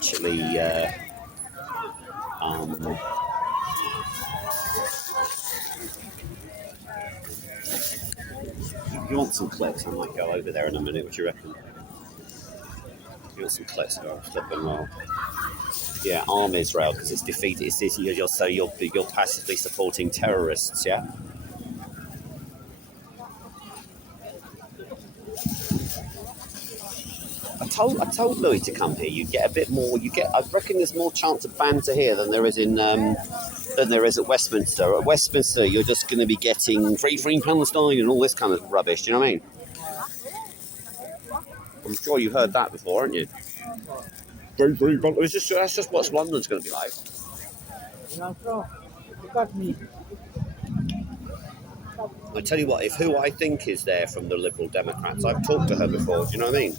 actually you want some clips? I might go over there in a minute. What do you reckon? You want some clips? I'll flip them all. Yeah, arm Israel because it's defeated. You're passively supporting terrorists. Yeah. I told Louis to come here. You get a bit more. I reckon there's more chance of banter here than there is at Westminster. At Westminster, you're just going to be getting free Palestine and all this kind of rubbish. Do you know what I mean? I'm sure you've heard that before, haven't you? That's just what London's going to be like. I tell you what, if who I think is there from the Liberal Democrats, I've talked to her before. Do you know what I mean?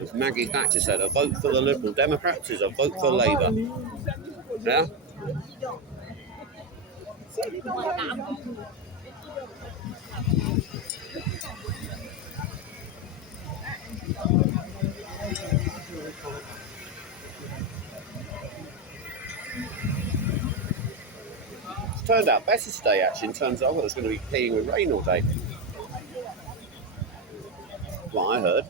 As Maggie Thatcher said, a vote for the Liberal Democrats is a vote for Labour. Yeah? It's turned out better today, actually, in terms of I thought it was going to be peeing with rain all day. What I heard.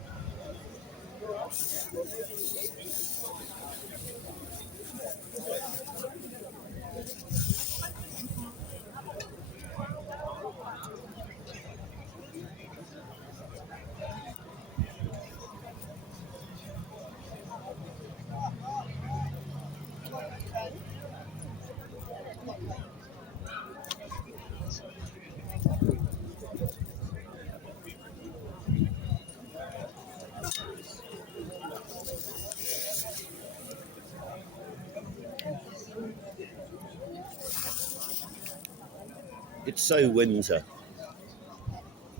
It's so Windsor.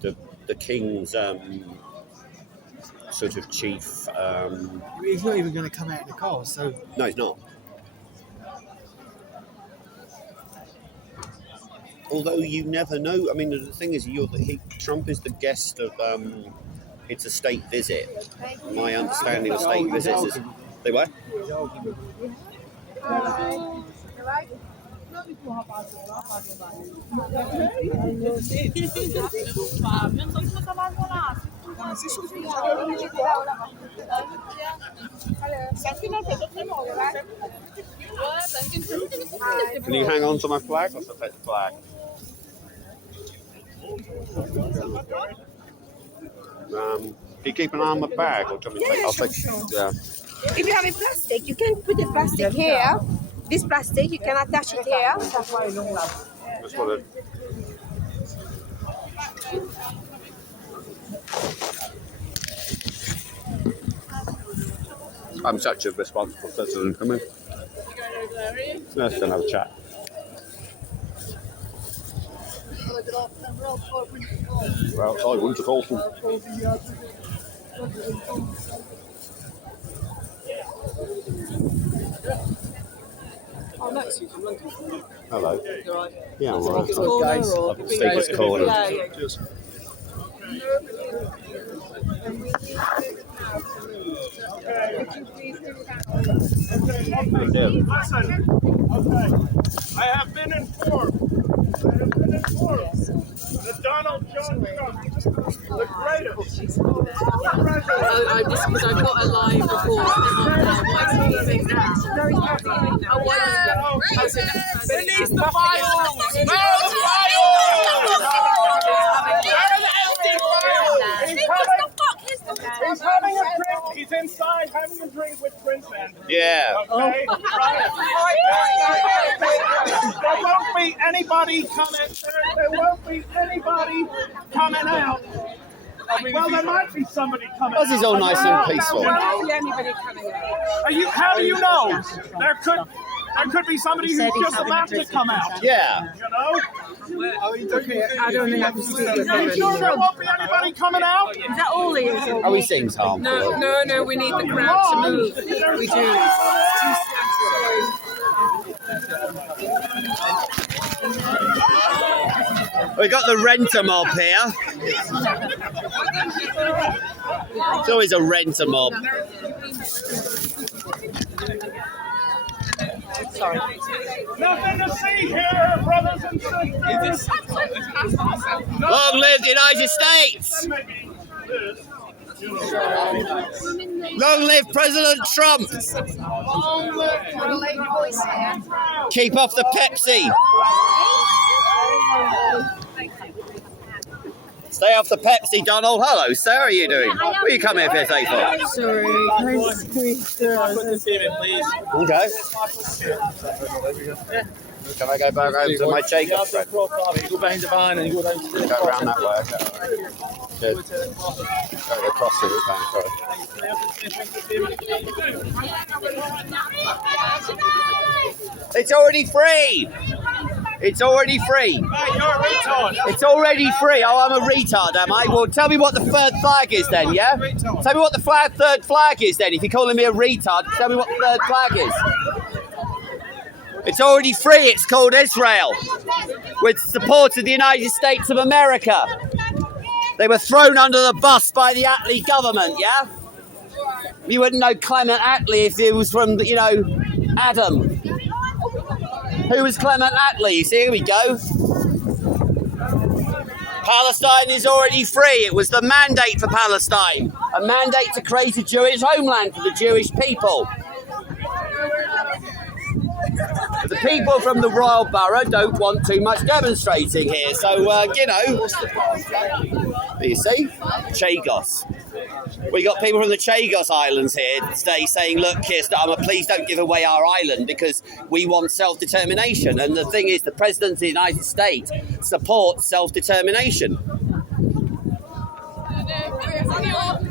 The King's sort of chief. He's not even going to come out in the car, so. No, he's not. Although you never know. I mean, the thing is, Trump is the guest of. It's a state visit. My understanding of state visits is they what? Can you hang on to my flag? Or take the flag? Can you keep an eye on my bag? Or do you want me to take? I'll take. Yeah. If you have a plastic, you can put the plastic here. This plastic, you can attach it here. That's what it. I'm such a responsible citizen. Come in. Let's go and have a chat. We're outside Windsor Trump. Oh, no, it's you from London. Hello. You're right. Yeah, I'm right. Speaker's corner. Yeah. Cheers. I have been informed that Donald John Trump, the greatest Because I've got a live report. Why is he leaving now? Release the files! Where are the files? Where are the empty files? He's having a drink. He's inside having a drink with Prince Andrew. Yeah. Okay? There won't be anybody coming. There won't be anybody coming out. Well, there might be somebody coming out. Aussie's all nice and peaceful. There won't be anybody coming out. How do you know? There could be somebody who's just about to come out. Yeah. You know? Okay, I don't think I can speak with Are you sure there won't be anybody coming out? Is that all he is? Are we seeing harmful? No, we need the crowd to move. We do. It's too scattered. We got the renter mob here. It's always a renter mob. Nothing to see here, brothers and sisters. Long live the United States! Long live President Trump! Keep off the Pepsi! Stay off the Pepsi, Donald. Hello, sir. How are you doing? What are you coming here for, for? Sorry, Okay. Can I go back over to my Jacob friend? Go around that way. Good. Go across the route, sorry. It's already free! It's already free. Mate, you're a retard. It's already free. Oh, I'm a retard, am I? Well, tell me what the third flag is then, yeah? Tell me what the third flag is then. If you're calling me a retard, tell me what the third flag is. It's already free. It's called Israel, with support of the United States of America. They were thrown under the bus by the Attlee government, yeah? You wouldn't know Clement Attlee if it was from, you know, Adam. Who was Clement Attlee? You see, here we go. Palestine is already free. It was the mandate for Palestine. A mandate to create a Jewish homeland for the Jewish people. The people from the Royal Borough don't want too much demonstrating here. So, you know. You see? Chagos. We got people from the Chagos Islands here today saying, look, Keir Starmer, please don't give away our island because we want self-determination. And the thing is, the President of the United States supports self-determination.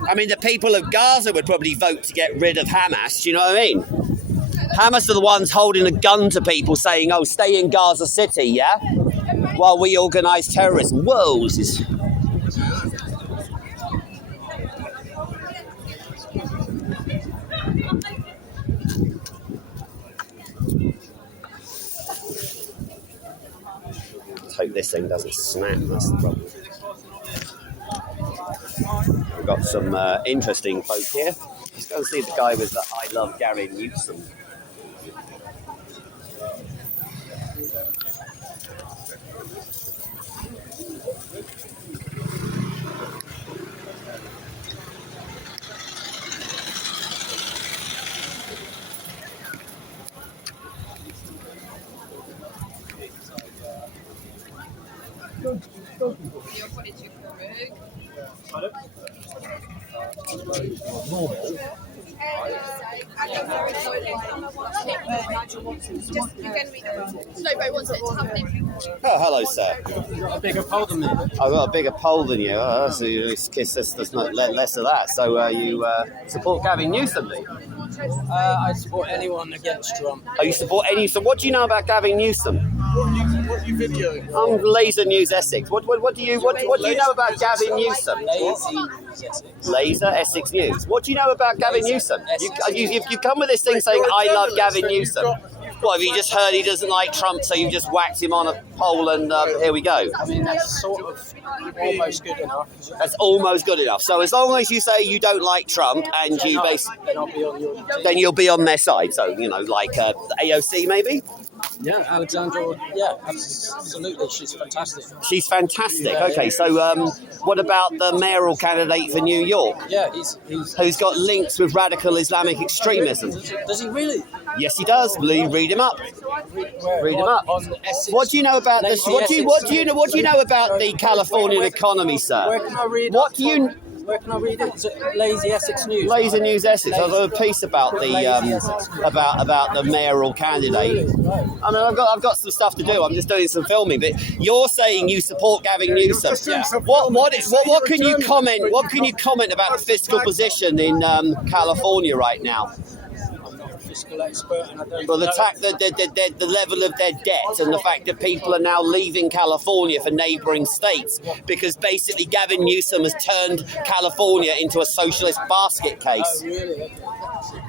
I mean, the people of Gaza would probably vote to get rid of Hamas, do you know what I mean? Hamas are the ones holding a gun to people saying, oh, stay in Gaza City, yeah? While we organise terrorism. Whoa, this is... Hope this thing doesn't snap, that's the problem. We've got some interesting folk here. Let's go and see the guy with the I Love Gary Newsom. Oh, hello, sir. You've got a bigger pole than me. I've got a bigger pole than you. Oh, so there's not less of that. So you support Gavin Newsom? I support anyone against Trump. Oh, you support any? So what do you know about Gavin Newsom? What are you videoing? I'm Laser News Essex. What do you know about Gavin Newsom? Lazy News Essex. Laser Essex News. What do you know about Gavin Newsom? You come with this thing saying I love Gavin Newsom. What, have you just heard he doesn't like Trump, so you just whacked him on a pole and here we go? I mean, that's sort of almost good enough. That's almost good enough. So as long as you say you don't like Trump and you then you'll be on their side. So, you know, like AOC maybe? Yeah, Alexandra, yeah, absolutely. She's fantastic. She's fantastic. Okay, so what about the mayoral candidate for New York? Yeah, he's who's got links with radical Islamic extremism? Does he really? Yes, he does. Read him up. Read him up. What do you know about this? What do you know about the Californian economy, sir? Where can I read? Where can I read it? Is it Lazy Essex News? Lazy News Essex. I've got a piece about the about the mayoral candidate. I mean, I've got some stuff to do. I'm just doing some filming. But you're saying you support Gavin Newsom. Yeah. What can you comment? What can you comment about the fiscal position in California right now? Fiscal expert, and I don't well, the level of their debt and the fact that people are now leaving California for neighbouring states because basically Gavin Newsom has turned California into a socialist basket case. Oh, really?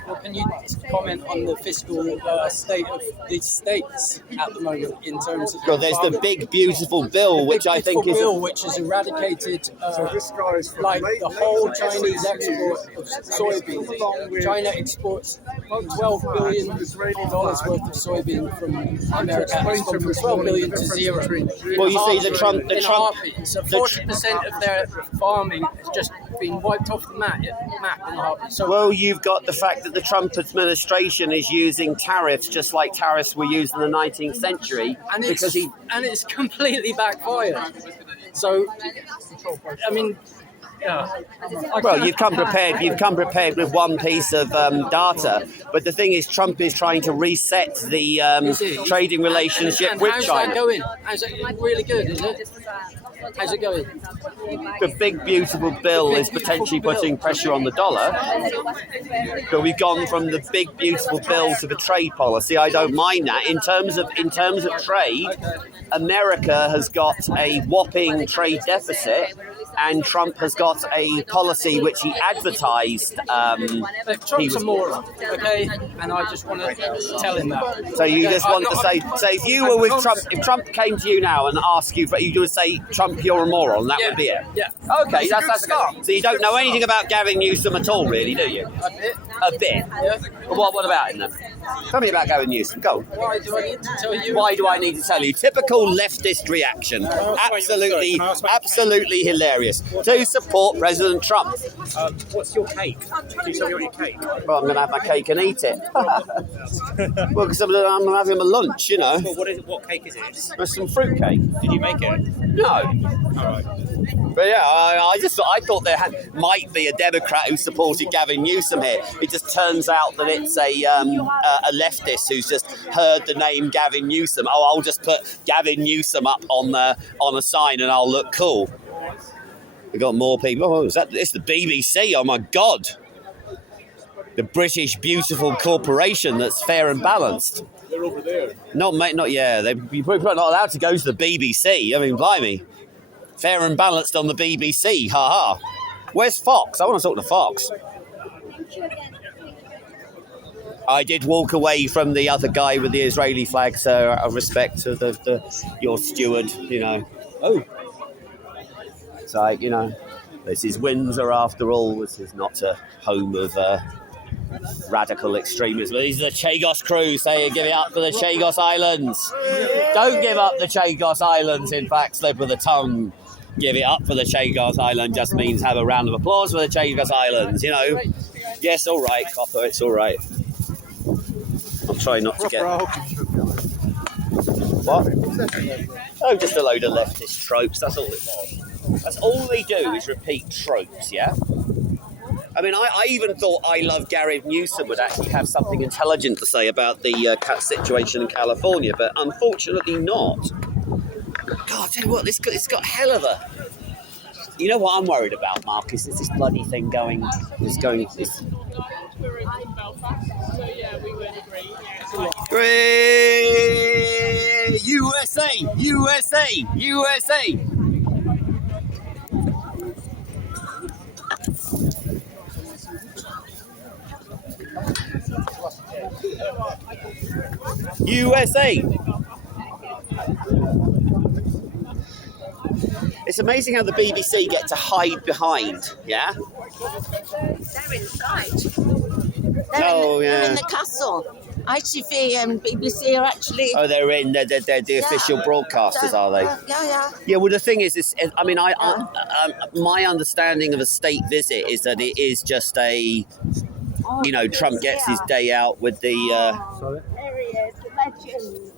Well, can you comment on the fiscal state of the states at the moment in terms of. Well, there's the big beautiful bill, which I think is which has eradicated like the whole Chinese export of soybeans. China exports $12 billion worth of soybean from America. It's gone from 12 billion to zero. Well, you see, the Trump. So 40% of their farming has just been wiped off the map in a heartbeat. So, Well, you've got the fact that the Trump administration is using tariffs just like tariffs were used in the 19th century, and it's completely backfired. So, I mean. Yeah. Well, you've come prepared. You've come prepared with one piece of data, but the thing is, Trump is trying to reset the trading relationship and with how's China. that going? How's it really good? Is it? How's it going? The big beautiful bill is potentially putting pressure on the dollar, but we've gone from the big beautiful bill to the trade policy. I don't mind that. In terms of trade, America has got a whopping trade deficit. And Trump has got a policy which he advertised. Trump's a moron, okay? And I just want to tell him that. So you just want to say if you were with Trump, if Trump came to you now and asked you, you would say, Trump, you're a moron. That would be it. Yeah. Okay, that's okay. So you don't know anything about Gavin Newsom at all, really, do you? A bit. Yeah. Well, what about him then? Tell me about Gavin Newsom. Go. Why do I need to tell you? Why do I need to tell you? Typical leftist reaction. Absolutely hilarious. To support President Trump. What's your cake? Can you tell me what your cake? Well, I'm going to have my cake and eat it. Well, because I'm having my lunch, you know. Well, what cake is it? There's some fruit cake. Did you make it? No. All right. But yeah, I thought there might be a Democrat who supported Gavin Newsom here. It just turns out that it's a leftist who's just heard the name Gavin Newsom. Oh, I'll just put Gavin Newsom up on a sign and I'll look cool. We got more people. Oh, it's the BBC. Oh my God, the British beautiful corporation that's fair and balanced. They're over there. Not yeah. You're probably not allowed to go to the BBC. I mean, blimey, fair and balanced on the BBC. Ha ha. Where's Fox? I want to talk to Fox. I did walk away from the other guy with the Israeli flag, so out of respect to your steward, you know. Oh. It's like, you know, this is Windsor after all. This is not a home of radical extremism. These are the Chagos crew saying, give it up for the Chagos Islands. Don't give up the Chagos Islands. In fact, slip of the tongue. Give it up for the Chagos Island just means have a round of applause for the Chagos Islands, you know. Yes, all right, Copper, it's all right. I'm trying not to get... What? Oh, just a load of leftist tropes, that's all it was. That's all they do is repeat tropes, yeah? I mean, I even thought I Love Gavin Newsom would actually have something intelligent to say about the situation in California, but unfortunately not. God, I tell you what, it's got hell of a... You know what I'm worried about, Marcus? Is this bloody thing going... We're in Belfast, so yeah, we would agree. USA! USA! USA! USA! It's amazing how the BBC get to hide behind, yeah? They're inside. They're in the castle. ITV and BBC are actually... Oh, they're the official broadcasters, are they? Yeah. Yeah, well, the thing is I mean, my understanding of a state visit is that it is just a... You know, Trump gets his day out with the... There he is, the legend.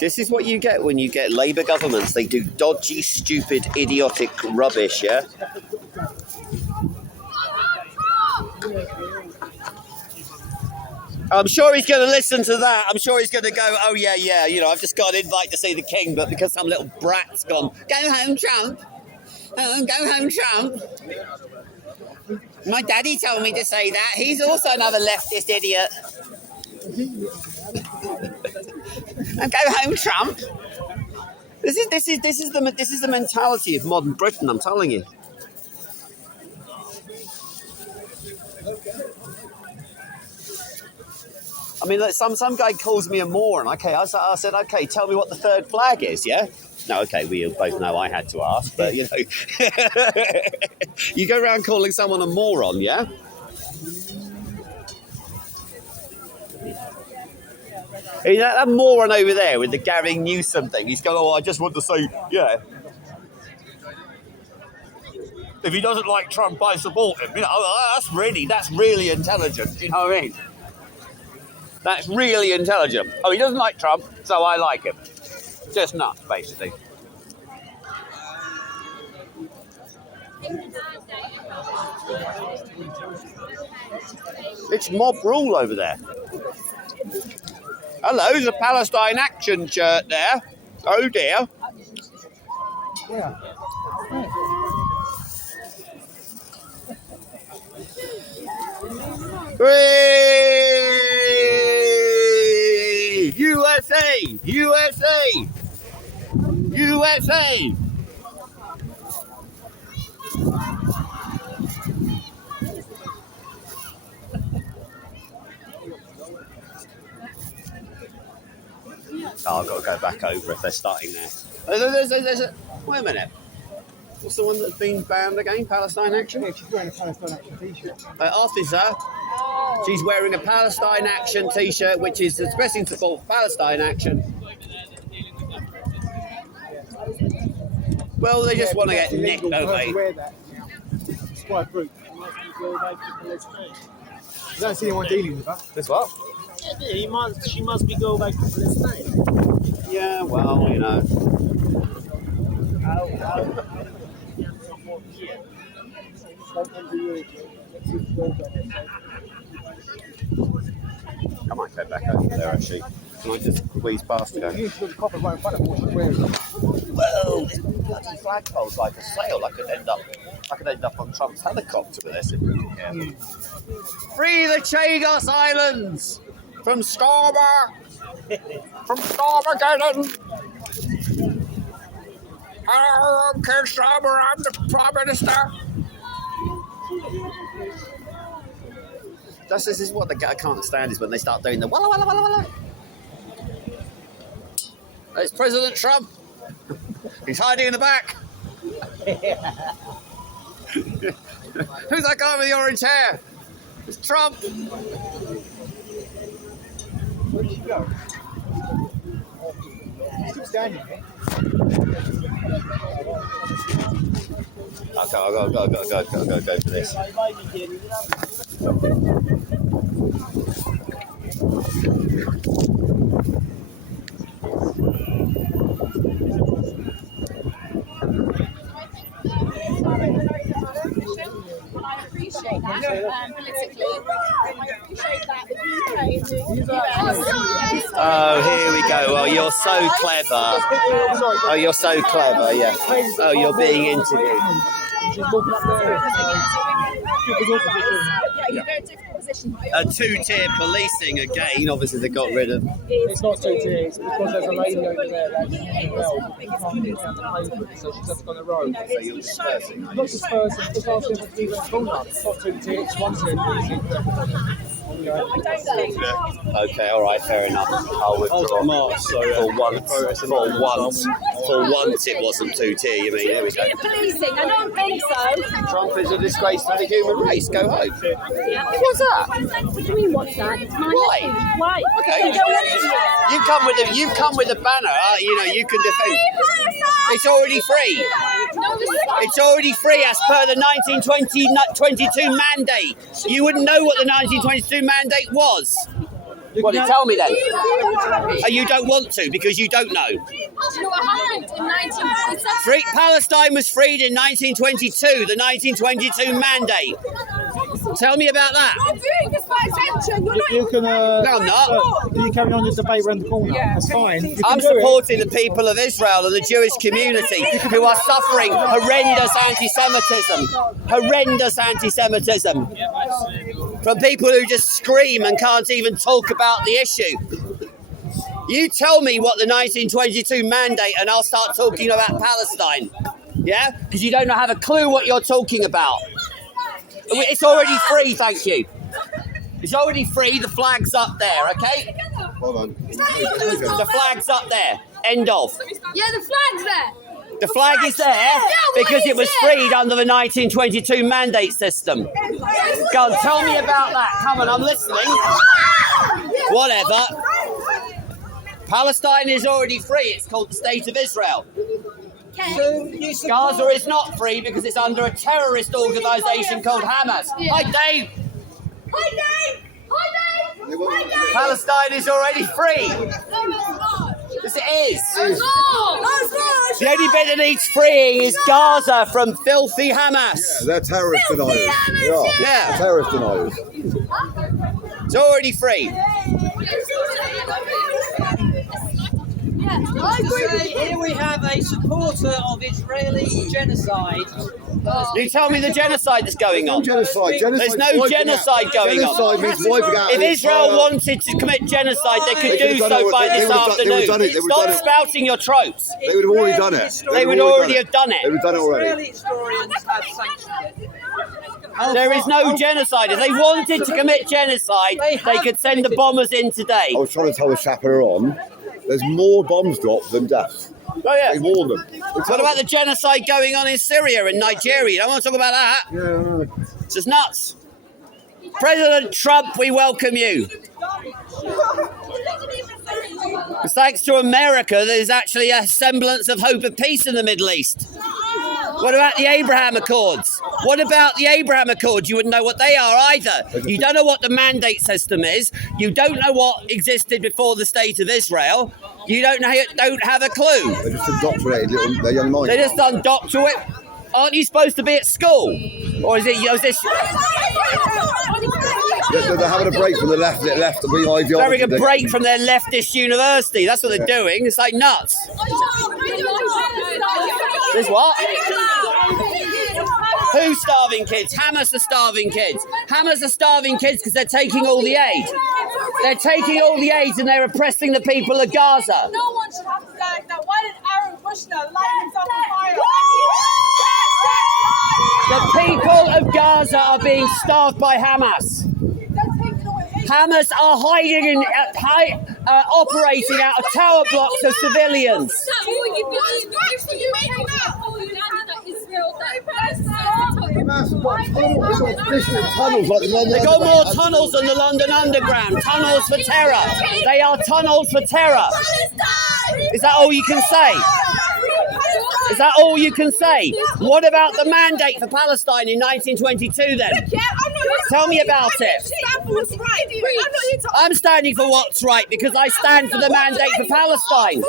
This is what you get when you get Labour governments. They do dodgy, stupid, idiotic rubbish, yeah? I'm sure he's going to listen to that. I'm sure he's going to go, oh, yeah, you know, I've just got an invite to see the king, but because some little brat's gone, go home, Trump. Oh, go home, Trump. My daddy told me to say that. He's also another leftist idiot. And go home, Trump. This is the mentality of modern Britain, I'm telling you. I mean, like some guy calls me a moron. Okay, I said, okay, tell me what the third flag is, yeah? No, okay, we both know I had to ask, but, you know. You go around calling someone a moron, yeah? You know, that moron over there with the Gavin Newsom thing, he's going, oh, I just want to say, yeah. If he doesn't like Trump, I support him. You know, that's really intelligent. Do you know what I mean? That's really intelligent. Oh, he doesn't like Trump, so I like him. Just nuts, basically. It's mob rule over there. Hello, there's a Palestine Action shirt there. Oh dear. Yeah. Hooray! USA! USA! USA! Oh, I've got to go back over if they're starting there. Wait a minute. What's the one that's been banned again? Palestine Action? Yeah, she's wearing a Palestine Action t-shirt. Officer, she's wearing a Palestine Action t-shirt, which is expressing support for Palestine Action. Well, they just want to get nicked, don't they? Wear that. It's quite rude. You don't see anyone dealing with her. This what? She must be going back to Palestine. Yeah, well, you know. I might go back over there, actually. Can I just squeeze past again? You should have the copper right in front of her. She's wearing them. Well, this bloody flagpole's like a sail. I could end up on Trump's helicopter with this if we didn't care. Free the Chagos Islands from Starmer. From Starmergeddon. I'm Ken Starmer. I'm the Prime Minister. This is what the guy can't stand is when they start doing the walla walla walla walla. It's President Trump. He's hiding in the back. Who's that guy with the orange hair? It's Trump. Where'd she go? She's standing there. I'll go for this. I appreciate that politically. I appreciate that the UK. Oh, here we go. Well, you're so clever. Oh, you're so clever, yeah. Oh, you're being interviewed. She's walking up there. A two-tier policing again. Obviously, they got rid of. It's not two tiers because there's a lady over there that's well. You can't get down the pavement, so she's just on the road. So you're dispersing. Not dispersing, just asking for the corner. It's not two tiers, it's one tier policing for everybody. Okay, all right, fair enough. I'll withdraw. For once, it wasn't two-tier. You mean? Here we go. Policing, I don't think so. Trump is a disgrace to the human race. Go home. What's that? What do you mean, what's that? It's my Why? Why? Okay. You've come with a banner. You know you can defend. It's already free. It's already free as per the 1922 mandate. You wouldn't know what the 1922 mandate was. Well, tell me then. You don't want to because you don't know. Do you know what happened in 1947? Palestine was freed in 1922, the 1922 mandate. Tell me about that. You're doing this for attention. You're not You can, No, I'm not. Can you carry on your debate around the corner? That's fine. You I'm can do it. supporting the people of Israel and the Jewish community who are suffering horrendous anti-Semitism. Horrendous anti-Semitism. From people who just scream and can't even talk about the issue. You tell me what the 1922 mandate and I'll start talking about Palestine. Yeah? Because you don't have a clue what you're talking about. It's already free, thank you. It's already free. The flag's up there, okay? Hold on. The flag's up there. End of. Yeah, the flag's there. The flag is there because it was freed under the 1922 mandate system. Go on, tell me about that. Come on, I'm listening. Whatever. Palestine is already free. It's called the State of Israel. Gaza is not free because it's under a terrorist organisation called Hamas. Hi, Dave. Hi, Dave. Hi, Dave. Hi, Dave. Palestine is already free. Yes, it is. The only bit that needs freeing is Gaza from filthy Hamas. Yeah, they're terrorist deniers. Yeah. Terrorist deniers. It's already free. Here we have a supporter of Israeli genocide. You tell me the genocide that's going on. Genocide. There's no genocide going on. Genocide means wiping out. If Israel wanted to commit genocide, they could do so by this afternoon. Stop spouting your tropes. They would have already done it. They would already have done They would it. have done it already. Israeli historians have sanctioned. There is no genocide. If they wanted to commit genocide, they could send the bombers in today. I was trying to tell the chaperone, there's more bombs dropped than deaths. Oh, yeah. They warn them. What about the genocide going on in Syria and Nigeria? You don't want to talk about that. Yeah. It's just nuts. President Trump, we welcome you. Because thanks to America, there's actually a semblance of hope of peace in the Middle East. What about the Abraham Accords? What about the Abraham Accords? You wouldn't know what they are either. You don't know what the mandate system is. You don't know what existed before the State of Israel. You don't have a clue. They just indoctrinated their young minds. They just indoctrinate. Aren't you supposed to be at school? Or is this... They're having a break from the left to be ideology. Having a break from their leftist university. That's what they're doing. It's like nuts. There's what? Who's starving kids? Hamas are starving kids. Hamas are starving kids because they're taking all the aid. They're taking all the aid and they're oppressing the people of Gaza. No one should have to die like that. Why did Aaron Kushner light himself on fire? The people of Gaza are being starved by Hamas. Hamas are hiding in, operating out of tower blocks of civilians. They got more tunnels than the London Underground. Tunnels for terror. They are tunnels for terror. Is that all you can say? Is that all you can say? What about the mandate for Palestine in 1922 then? Tell me about it. I'm standing for what's right because I stand for the mandate for Palestine.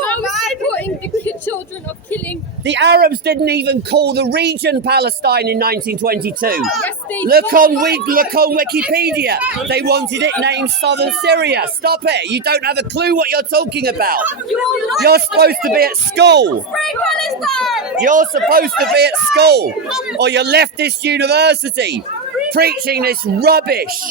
Children of killing. The Arabs didn't even call the region Palestine in 1922. Yes, Look on Wikipedia. They wanted it named Southern Syria. Stop it. You don't have a clue what you're talking about. You're supposed to be at school. You're supposed to be at school or your leftist university preaching this rubbish.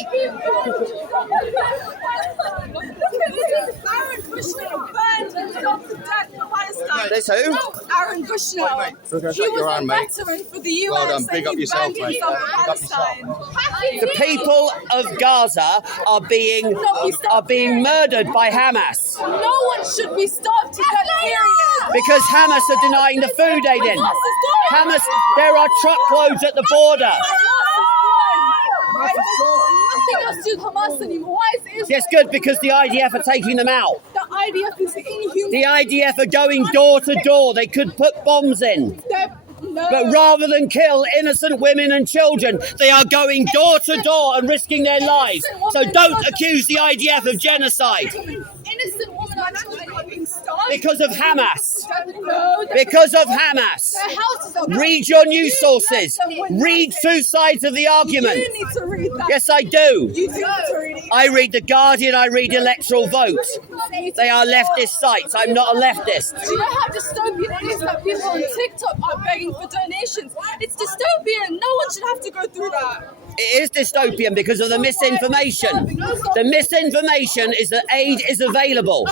Aaron Kushner burned and got to death for Palestine. This who? Aaron Kushner. He was a veteran for the US. Well done. Big up yourself, mate. Big up Palestine. The people of Gaza are being murdered by Hamas No one should be stopped to get period. because Hamas are denying the food aid in. Hamas, there are truckloads at the border. Nothing else to do with Hamas anymore. Why is Israel? Yes, good, because the IDF are taking them out. The IDF is inhuman. The IDF are going door to door. They could put bombs in. But rather than kill innocent women and children, they are going door to door and risking their lives. So don't accuse the IDF of genocide. Innocent women and children are being starved. Because of Hamas. No, Because of Hamas. their houses are Read your news sources. Read two sides of the argument. You need to read that. Yes, I do. You do need to read it. I read The Guardian, I read Electoral Vote. They are leftist sites. I'm not a leftist. Do you know how dystopian it is that people on TikTok are begging for donations? It's dystopian. No one should have to go through that. It is dystopian because of the misinformation. The misinformation is that aid is available.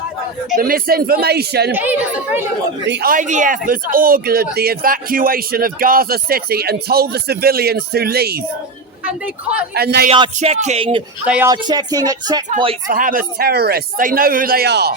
The misinformation, the IDF has ordered the evacuation of Gaza City and told the civilians to leave. And they can't. And they are checking at checkpoints for Hamas terrorists. They know who they are.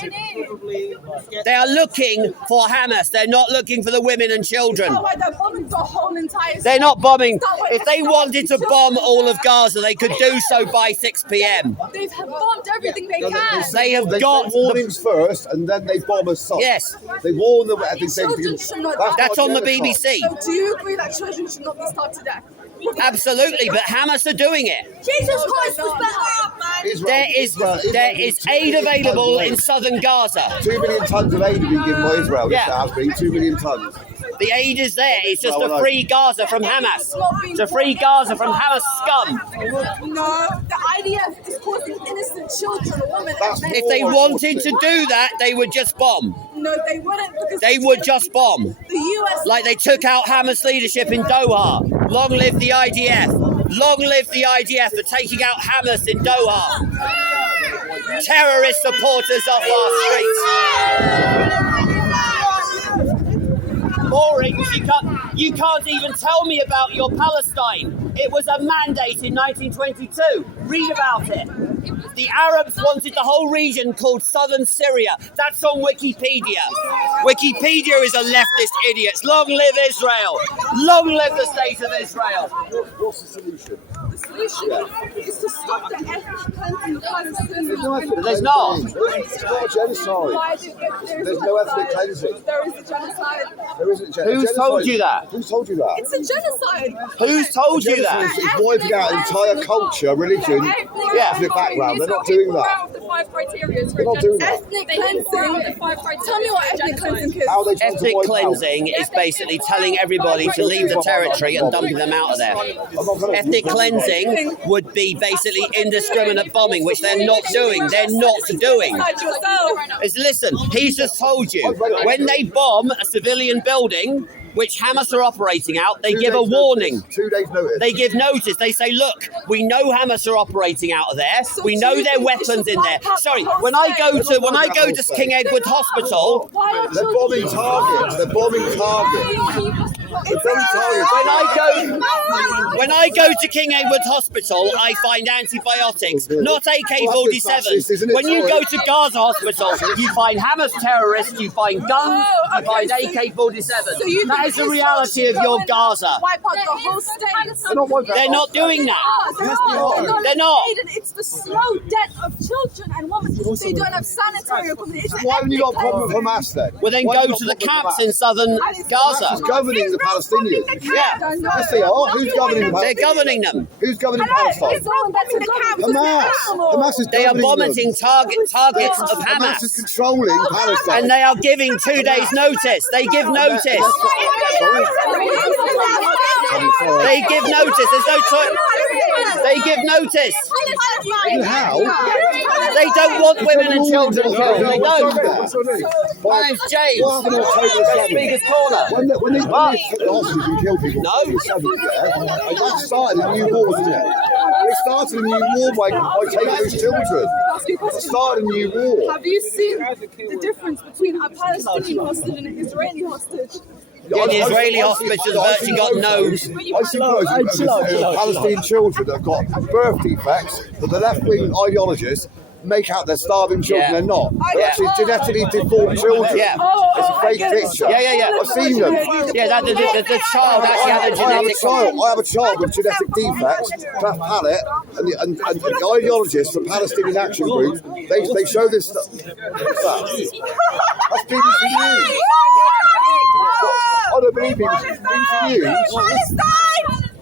They are looking for Hamas. They're not looking for the women and children. That's why they're bombing the whole entire. They're not bombing. If they wanted to bomb all of Gaza, they could do so by 6 p.m. They've bombed everything they can. They have They got send warnings first, and then they bomb us. Yes. They warn them. Children should not. That's on the BBC. So do you agree that children should not be starved to death? Absolutely, but Hamas are doing it. Jesus Christ was better. There is aid available in southern Gaza. 2 million tons of aid have been given by Israel. Yeah. This has been 2 million tons. The aid is there. It's just to free Gaza from Hamas. To free Gaza from Hamas scum. No, the IDF is causing innocent children, women. If they wanted to do that, they would just bomb. No, they wouldn't. Because They would just bomb. The US. Like they took out Hamas leadership in Doha. Long live the IDF. Long live the IDF for taking out Hamas in Doha. Terrorist supporters off our streets. Boring, you can't even tell me about your Palestine. It was a mandate in 1922. Read about it. The Arabs wanted the whole region called Southern Syria. That's on Wikipedia. Wikipedia is a leftist idiots. Long live Israel. Long live the state of Israel. What's the solution? The solution is to stop the ethnic cleansing of Palestinians. There's not. It's not a genocide. There's no ethnic cleansing. There is a genocide. There isn't a genocide. Who's told you that? Who's told you that? It's a genocide. Who's told you Genocide that? is wiping out entire culture, religion, ethnic background. They're not doing that. They're not doing that. Ethnic cleansing. Tell me what ethnic cleansing is. How are they trying to Ethnic wipe out? cleansing is basically telling everybody to leave the territory and dumping them out of there. Ethnic cleansing would be basically indiscriminate bombing, which they're not doing. They're not doing. Listen, he's just told you, when they bomb a civilian building, which Hamas are operating out, they give a warning. 2 days notice. They give notice. They say, look, we know Hamas are operating out of there. We know their weapons in there. Sorry, when I go to King Edward Hospital, They're bombing targets. They're bombing targets. They're bombing targets. when I go to King Edward Hospital, I find antibiotics, not AK-47s. When you go to Gaza Hospital, you find Hamas terrorists, you find guns, you find AK-47s. That is the reality of your Gaza. Wipe out the whole state. They're not doing that. They're not. It's the slow death of children and women. They don't have sanitary equipment. Why haven't you got a problem with Hamas then? Well, then go to the camps in southern Gaza. Who's governing the Palestinians? Yeah, Yes, they are. Who's governing the they're Palestinians? governing them. Who's governing Palestine? Hamas. Hamas is They are governing bombing them. targets of Hamas is Hamas. controlling Palestine. And they are giving 2 days' notice. They give notice. They give notice. There's no choice. They give notice. How? They don't want women and children killed. They don't. My name's James. What happened on October the 7th? Speaker's Corner. When they took the hostages and killed people, No. and that started a new war, didn't it? It started a new war by taking those children. It started a new war. Have you seen the difference between a Palestinian hostage and an Israeli hostage? Yeah, the Israeli hospitals have virtually got no. I see photos of Palestinian children that have got birth defects, but the left-wing ideologists make out they're starving children. Yeah. They're not. They're actually genetically deformed children. Yeah. It's a fake picture. Yeah. I've seen them. Yeah, the child actually had a genetic. I have a child with genetic defects, cleft palate, and the ideologists from Palestinian Action Group, they show this stuff. What's that? That's BBC News. I don't believe BBC News.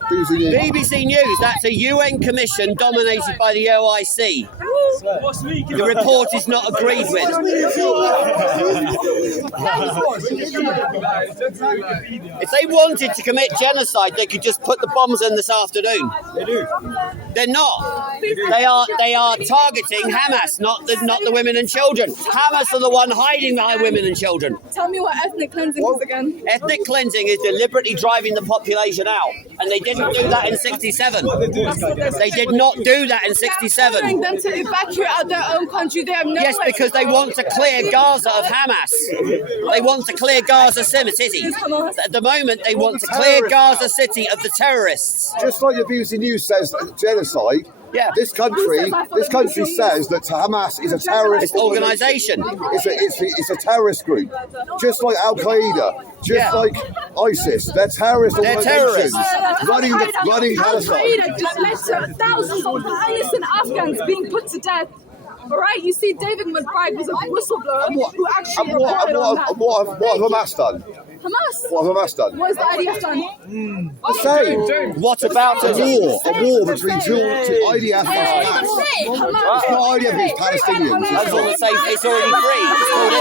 BBC News, that's a UN commission dominated by the OIC. The report is not agreed with. If they wanted to commit genocide, they could just put the bombs in this afternoon. They do. They're not. They are targeting Hamas, not the women and children. Hamas are the one hiding behind women and children. Tell me what ethnic cleansing is again. Ethnic cleansing is deliberately driving the population out, and they didn't do that in '67. They did not do that in '67. Telling them to evacuate evacuate out their own country. They have no Yes, because they want to clear Gaza of Hamas. They want to clear Gaza City. At the moment, they want to clear Gaza City of the terrorists. Just like the BBC News says genocide, this country says that Hamas is a terrorist organisation. It's a terrorist group, just like Al Qaeda, just like ISIS. They're terrorist organisations running Palestine. Just led to thousands of innocent Afghans being put to death. All right, you see, David McBride was a whistleblower who actually reported on that. What have Hamas done? Hamas? What have Hamas done? What has the IDF done? The same. What about a war between two IDF and Hamas? It's not IDF, it's Palestinians. I was going to say, it's already free. It's called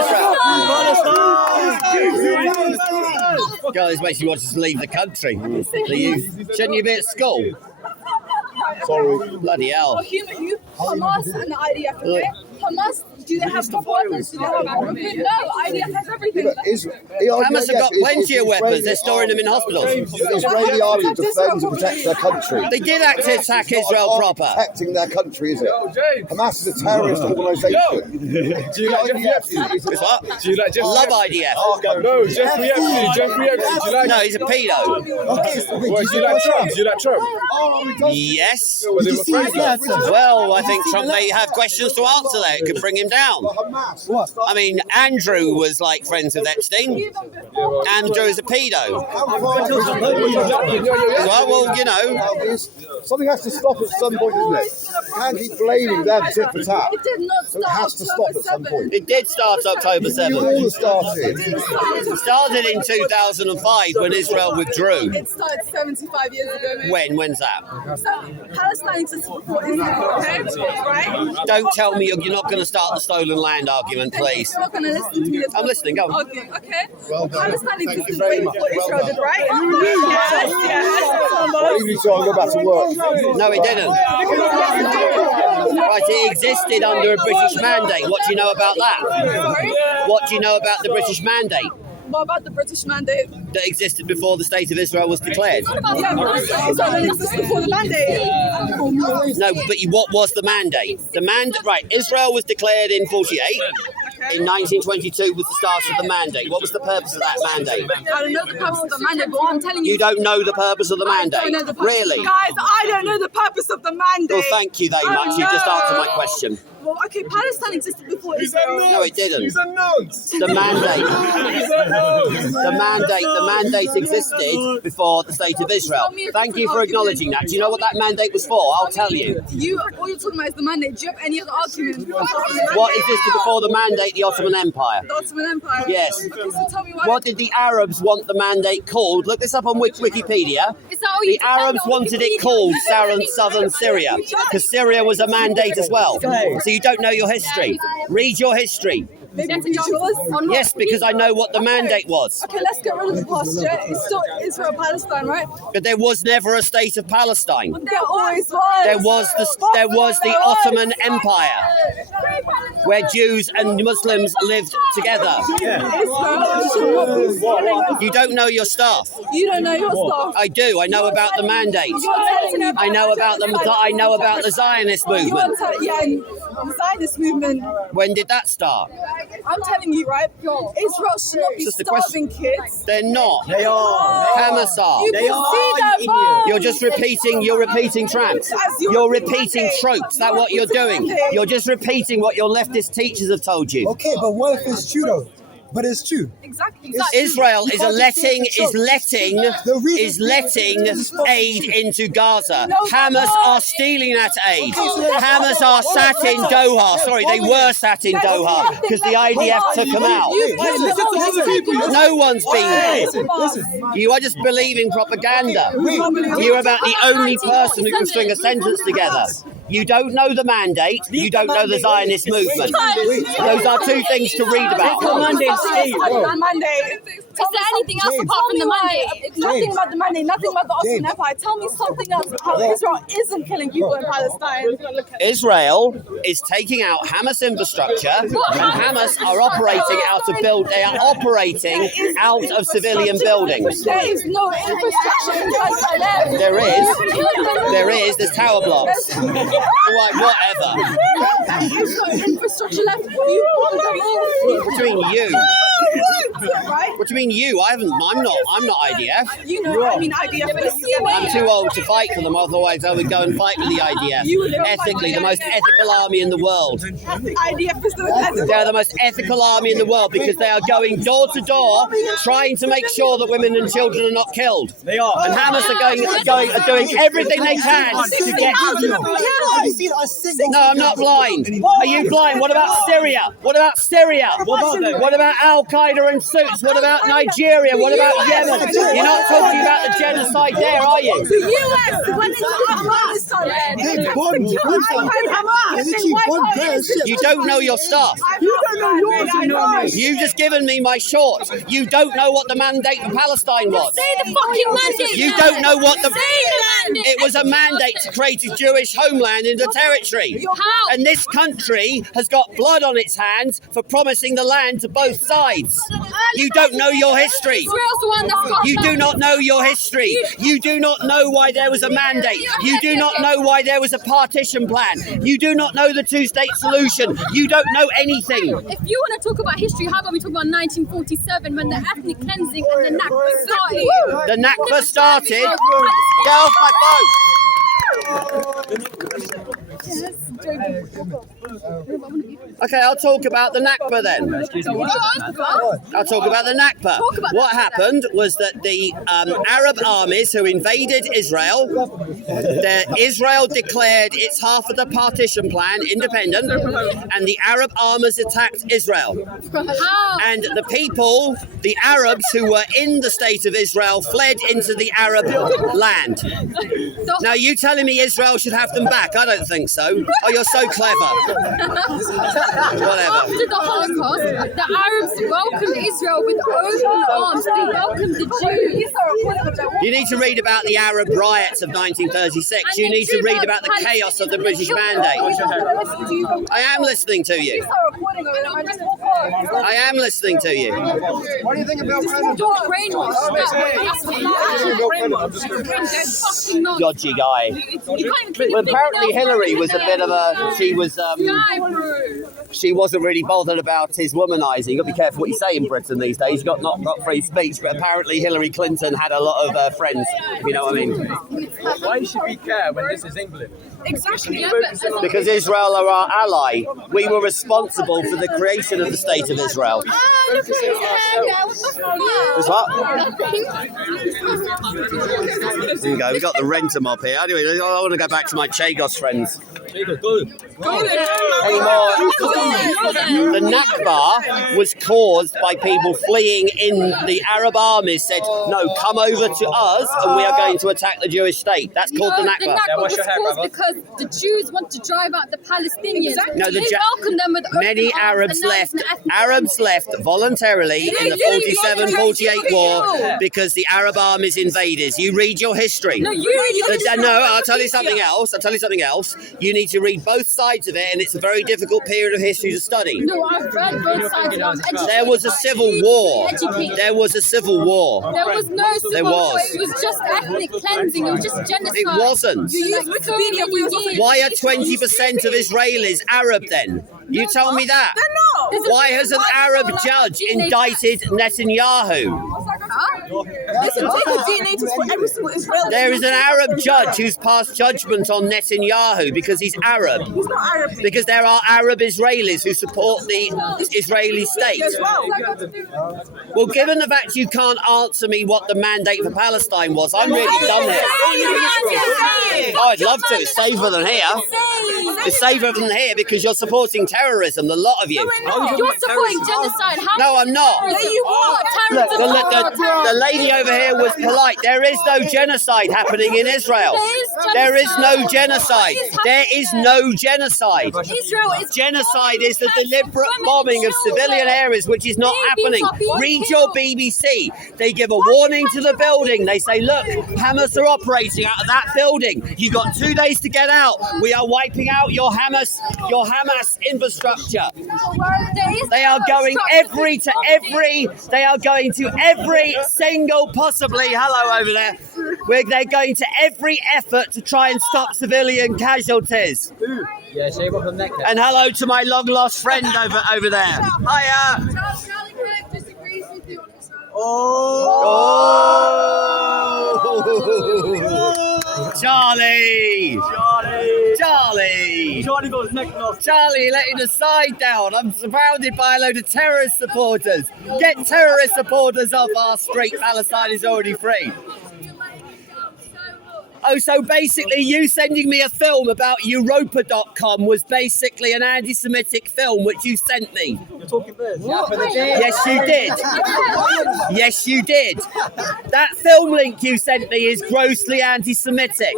Israel. God, this makes you want to leave the country. Shouldn't you be at school? Sorry. Bloody hell. Hamas and the IDF, okay? Hamas, do they have proper weapons? Do they have proper food? No, IDF has everything. Hamas have got plenty of weapons. They're storing them in hospitals. The Israeli army defends and protects their country. They did attack Israel proper. Protecting their country, is it? Hamas is a terrorist organisation. Do you like Jeffrey Epstein? What? Do you like Jeffrey Love IDF. No, Jeffrey Epstein. Jeffrey Epstein. Do you like? No, he's a pedo. Well, do you like Trump? Do you like Trump? Yes. Well, Well, I think Trump may have questions to answer there. It could bring him down. I mean, Andrew was like friends with Epstein. Andrew is a pedo. Well, you know. Something has to stop at some point, isn't it? Can't keep blaming them tit for tat. It did not So it start has to stop at some point. It did start October It 7th. all started. It started in 2005 when Israel withdrew. It started 75 years ago, maybe. When's that? So, Palestine existed before Israel, okay? Right? Don't tell me you're not going to start the stolen land argument, please. You're not going to listen to me. I'm listening, go on. Okay. Palestine existed way before Israel did, right? Yes. Well, even so, I'll go back to work. No, it didn't. Right, it existed under a British mandate. What do you know about that? What do you know about the British mandate What about the British mandate? that existed before the State of Israel was declared? Yeah, but Israel existed before the mandate. No, but what was the mandate? Right, Israel was declared in 48. In 1922 was the start of the mandate. What was the purpose of that mandate? I don't know the purpose of the mandate, but what I'm telling you... You don't know the purpose of the mandate? I don't know the purpose. Really? Guys, I don't know the purpose of the mandate. Well, thank you very much. You just answered my question. Well, okay, Palestine existed before Israel. No, it didn't. He's a nonce. The mandate. He's a nonce. The mandate existed before the State of Israel. Thank you for acknowledging that. Do you know what that mandate was for? I'll tell you. All you're talking about is the mandate. Do you have any other argument? What existed before the mandate? The Ottoman Empire. The Ottoman Empire? Yes. Okay, so tell me why. What did the Arabs want the mandate called? Look this up on Wikipedia. Is that all you The Arabs wanted it called southern Syria because Syria was a mandate as well. So you don't know your history. Read your history. Maybe it's yours? Yes, because I know what the mandate was. Okay, let's get rid of the past. Yeah? It's still Israel-Palestine, right? But there was never a state of Palestine. There always was. There was the Ottoman Empire, where Jews and Muslims lived together. You don't know your stuff. You don't know your stuff. I do. I know about the mandate. I know about the Zionist movement. The Zionist movement. When did that start? I'm telling you, right? Israel should not be Just a starving kids. They're not. They are. Hamas are. You can see that, Bob. You're repeating tramps. You're repeating tropes. That's what you're doing. You're just repeating what your leftist teachers have told you. Okay, but what if it's true though? But it's true. Exactly. Israel is letting aid into Gaza. Hamas are stealing that aid. Hamas are sat in Doha. Sorry, they were sat in Doha because the IDF took them out. No one's been there. You are just believing propaganda. You're about the only person who can string a sentence together. You don't know the mandate. You don't know the Zionist movement. Those are two things to read about. Is there anything else apart from the mandate? Nothing about the mandate, nothing about the Ottoman Empire. Tell me something else. How Israel isn't killing people in Palestine. Israel is taking out Hamas infrastructure, and Hamas are operating out of They are operating out of civilian buildings. There is no infrastructure in Gaza left. There is. There's tower blocks. Whatever. Infrastructure left. You want them all. What do you mean you? What do you mean you? I'm not IDF. You know, I mean IDF. I'm too old to fight for them, otherwise I would go and fight with the IDF. Ethically, the most ethical army in the world. IDF is the best. They're the most ethical army in the world because they are going door to door trying to make sure that women and children are not killed. They are. And Hamas are doing everything they can to get... No, I'm not blind. Are you blind? What about Syria? What about Syria? What about Al-Qaeda and suits? What about Nigeria? What about Yemen? You're not talking about the genocide there, are you? The US went into Afghanistan. You don't know your stuff. You don't know yours. You've just given me my short. You don't know what the mandate for Palestine was. Say the fucking mandate. You don't know what the... Say the mandate. It was a mandate to create a Jewish homeland in the territory. How? And this country has got blood on its hands for promising the land to both sides. You don't know your history. Israel's the one that's got You do not know your history. You do not know why there was a mandate. You do not know why there was a partition plan. You do not know the two-state solution. You don't know anything. If you want to talk about history, how about we talk about 1947 when the ethnic cleansing and the Nakba started? The Nakba started. Get off my phone. Okay, I'll talk about the Nakba then. I'll talk about the Nakba. What happened was that the Arab armies who invaded Israel, Israel declared its half of the partition plan independent, and the Arab armies attacked Israel. How? And the people, the Arabs who were in the state of Israel, fled into the Arab land. Now, you telling me Israel should have them back? I don't think so. Oh, you're so clever. Whatever. After the Holocaust, the Arabs welcomed Israel with open arms. They welcomed the Jews. You need to read about the Arab riots of 1936. You need to read about the chaos of the British Mandate. I am listening to you. I am listening to you. What do you think about Don't brainwash. Dodgy guy. Well, apparently Hillary was a bit of a... She wasn't really bothered about his womanising. You've got to be careful what you say in Britain these days. You've got not free speech, but apparently Hillary Clinton had a lot of friends, if you know what I mean. Why should we care when this is England? Exactly. Because Israel are our ally. We were responsible for the creation of the State of Israel. What's what? There you go, we've got the renter mob here. Anyway, I want to go back to my Chagos friends. The Nakba was caused by people fleeing in. The Arab armies said, no, come over to us and we are going to attack the Jewish state. That's called the Nakba. The Nakba was caused because the Jews want to drive out the Palestinians. No, they welcome them with many open Arabs arms, left. Arabs left voluntarily in the 47-48 war because the Arab armies invaded. You read your history. No, you read your history. No, I'll tell you something else. You need to read both sides of it, and it's a very difficult period of history to study. No, I've read both sides. And I was educated. There was a civil war. There was a civil war. There was no civil There war. was. It was just ethnic cleansing. It was just genocide. It wasn't. You used Wikipedia. Why are 20% of Israelis Arab then? You tell me that. They're not. Why has an Arab judge indicted Netanyahu? Listen, take the DNA test for every single Israeli. There is an Arab judge who's passed judgment on Netanyahu because he's Arab. He's not Arab. Because there are Arab Israelis who support the Israeli state. As well. Well, given the fact you can't answer me what the mandate for Palestine was, I'm really done here. Oh, I'd love to. It's safer than here. It's safer than here because you're supporting terrorism, the lot of you. You're supporting genocide. No, I'm not. Yeah, you are. Look, the lady over here was polite. There is no genocide happening in Israel. There is no genocide. There is no genocide. Genocide is the deliberate bombing of civilian areas, which is not happening. Read your BBC. They give a warning to the building. They say, look, Hamas are operating out of that building. You got 2 days to get out. We are wiping out your Hamas infrastructure. They are going they are going to every single possibly, hello over there, They're going to every effort to try and stop civilian casualties. Yeah, shave off the neck. And hello to my long lost friend over there. Hiya. Charlie! Charlie got his neck off. Charlie letting the side down. I'm surrounded by a load of terrorist supporters. Get terrorist supporters off our street. Palestine is already free. Oh, so basically you sending me a film about Europa.com was basically an anti-Semitic film which you sent me. You're talking birds. Yes, you did. Yes, you did. That film link you sent me is grossly anti-Semitic.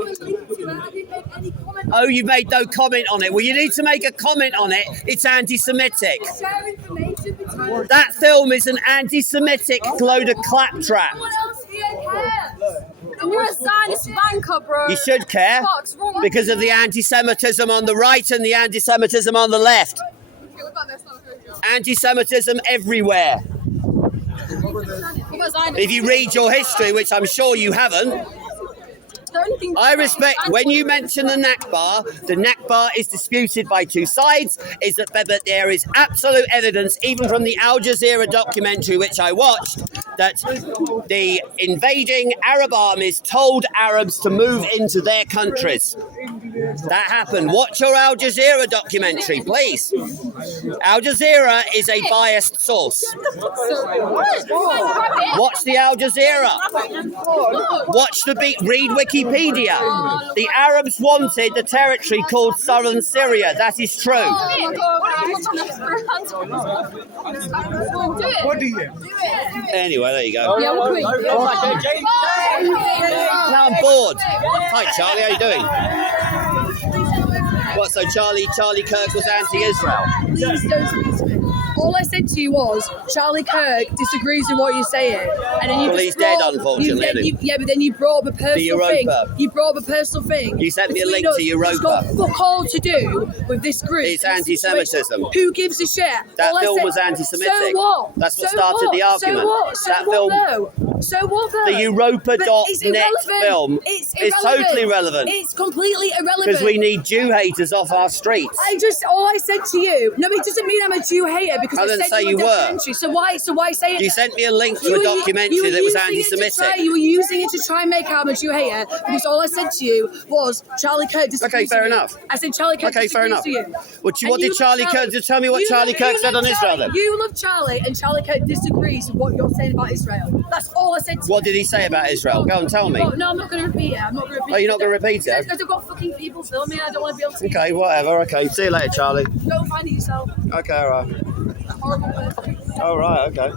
Oh, you made no comment on it. Well, you need to make a comment on it. It's anti-Semitic. That film is an anti-Semitic load of claptrap. You're a Zionist banker, bro. You should care because of the anti-Semitism on the right and the anti-Semitism on the left. Anti-Semitism everywhere. If you read your history, which I'm sure you haven't, I respect when you mention the Nakba is disputed by two sides, is that there is absolute evidence, even from the Al Jazeera documentary which I watched, that the invading Arab armies told Arabs to move into their countries. That happened. Watch your Al Jazeera documentary, please. Al Jazeera is a biased source. Watch the Al Jazeera. Watch the beat. Read Wikipedia. The Arabs wanted the territory called Southern Syria. That is true. What do you? Anyway, there you go. Now I'm bored. Hi, Charlie. How you doing? What? So Charlie Kirk was anti-Israel. All I said to you was Charlie Kirk disagrees with what you're saying, and then you he's dead, unfortunately. But then you brought up a personal thing. You brought up a personal thing. You sent me a link to Europa. It's got fuck all to do with this group. It's anti-Semitism. Who gives a shit? That film was anti-Semitic. So what? That's what started the argument. So what though? The Europa.net film is totally relevant. It's completely irrelevant. Because we need Jew haters off our streets. All I said to you. No, it doesn't mean I'm a Jew hater because I didn't say you were. So why say it? You sent me a link to a documentary that was anti-Semitic. You were using it to try and make out I'm a Jew hater because all I said to you was Charlie Kirk disagrees. Okay, fair enough. I said Charlie Kirk disagrees with you. What did Charlie Kirk? Tell me what Charlie Kirk said on Israel then. You love Charlie, and Charlie Kirk disagrees with what you're saying about Israel. That's all I said to you. What did he say about Israel? Go and tell me. No, I'm not going to repeat it. Oh, you're not going to repeat it? Because I've got fucking people filming. I don't want to be able to. Okay, whatever. Okay, see you later, Charlie. Go find it yourself. Okay, all right. Horrible person. All right, okay.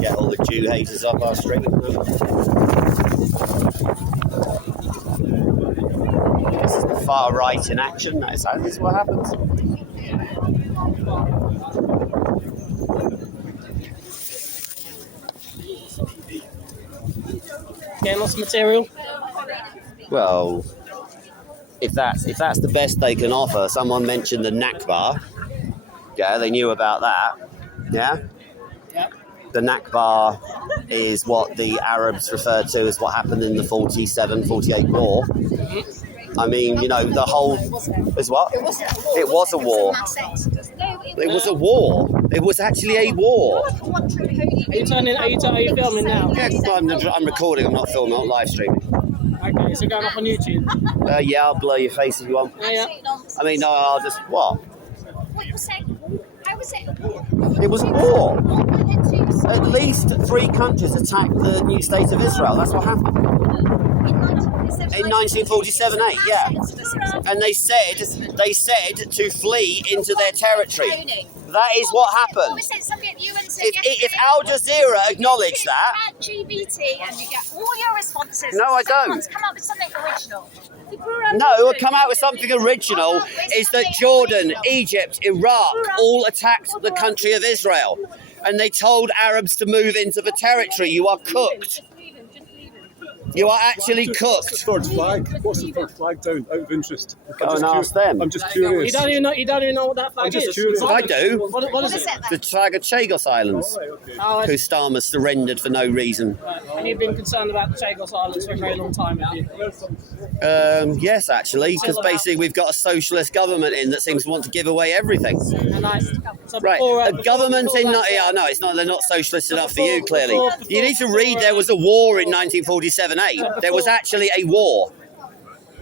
Get all the Jew haters off our street. This is the far right in action. This is what happens. Getting lots of material. Well, if that's the best they can offer, someone mentioned the Nakba. Yeah, they knew about that. Yeah. The Nakba is what the Arabs referred to as what happened in the 47-48 war. I mean, the whole is what? It was a war. It was a war. It was actually a war. Are you filming now? Yeah, I'm recording. I'm not filming. I'm not live streaming. Okay, so going up on YouTube. Yeah, I'll blur your face if you want. Yeah. I mean, no, I'll just what? What you were saying? How was it? It was a war. At least 3 countries attacked the new state of Israel. That's what happened. In 1947-8, yeah. And they said to flee into their territory. That is what happened. If Al Jazeera acknowledged that, LGBT and you get all your responses. No, I don't. Someone's come up with something original. No, come out with something original is that Jordan, Egypt, Iraq all attacked the country of Israel. And they told Arabs to move into the territory. You are cooked. You are actually cooked. What's the third flag? What's the third flag down? Out of interest. Go and ask them. I'm just curious. You don't even know what that flag I'm just is. curious. I do. What is it? The flag of Chagos Islands, whose Starmer surrendered for no reason. And you've been concerned about the Chagos Islands for a very long time, have you? Yes, actually, because basically we've got a socialist government in that seems to want to give away everything. Right, a government in no, it's not. They're not socialist enough for you. Clearly, you need to read. There was a war in 1947-8. There was actually a war.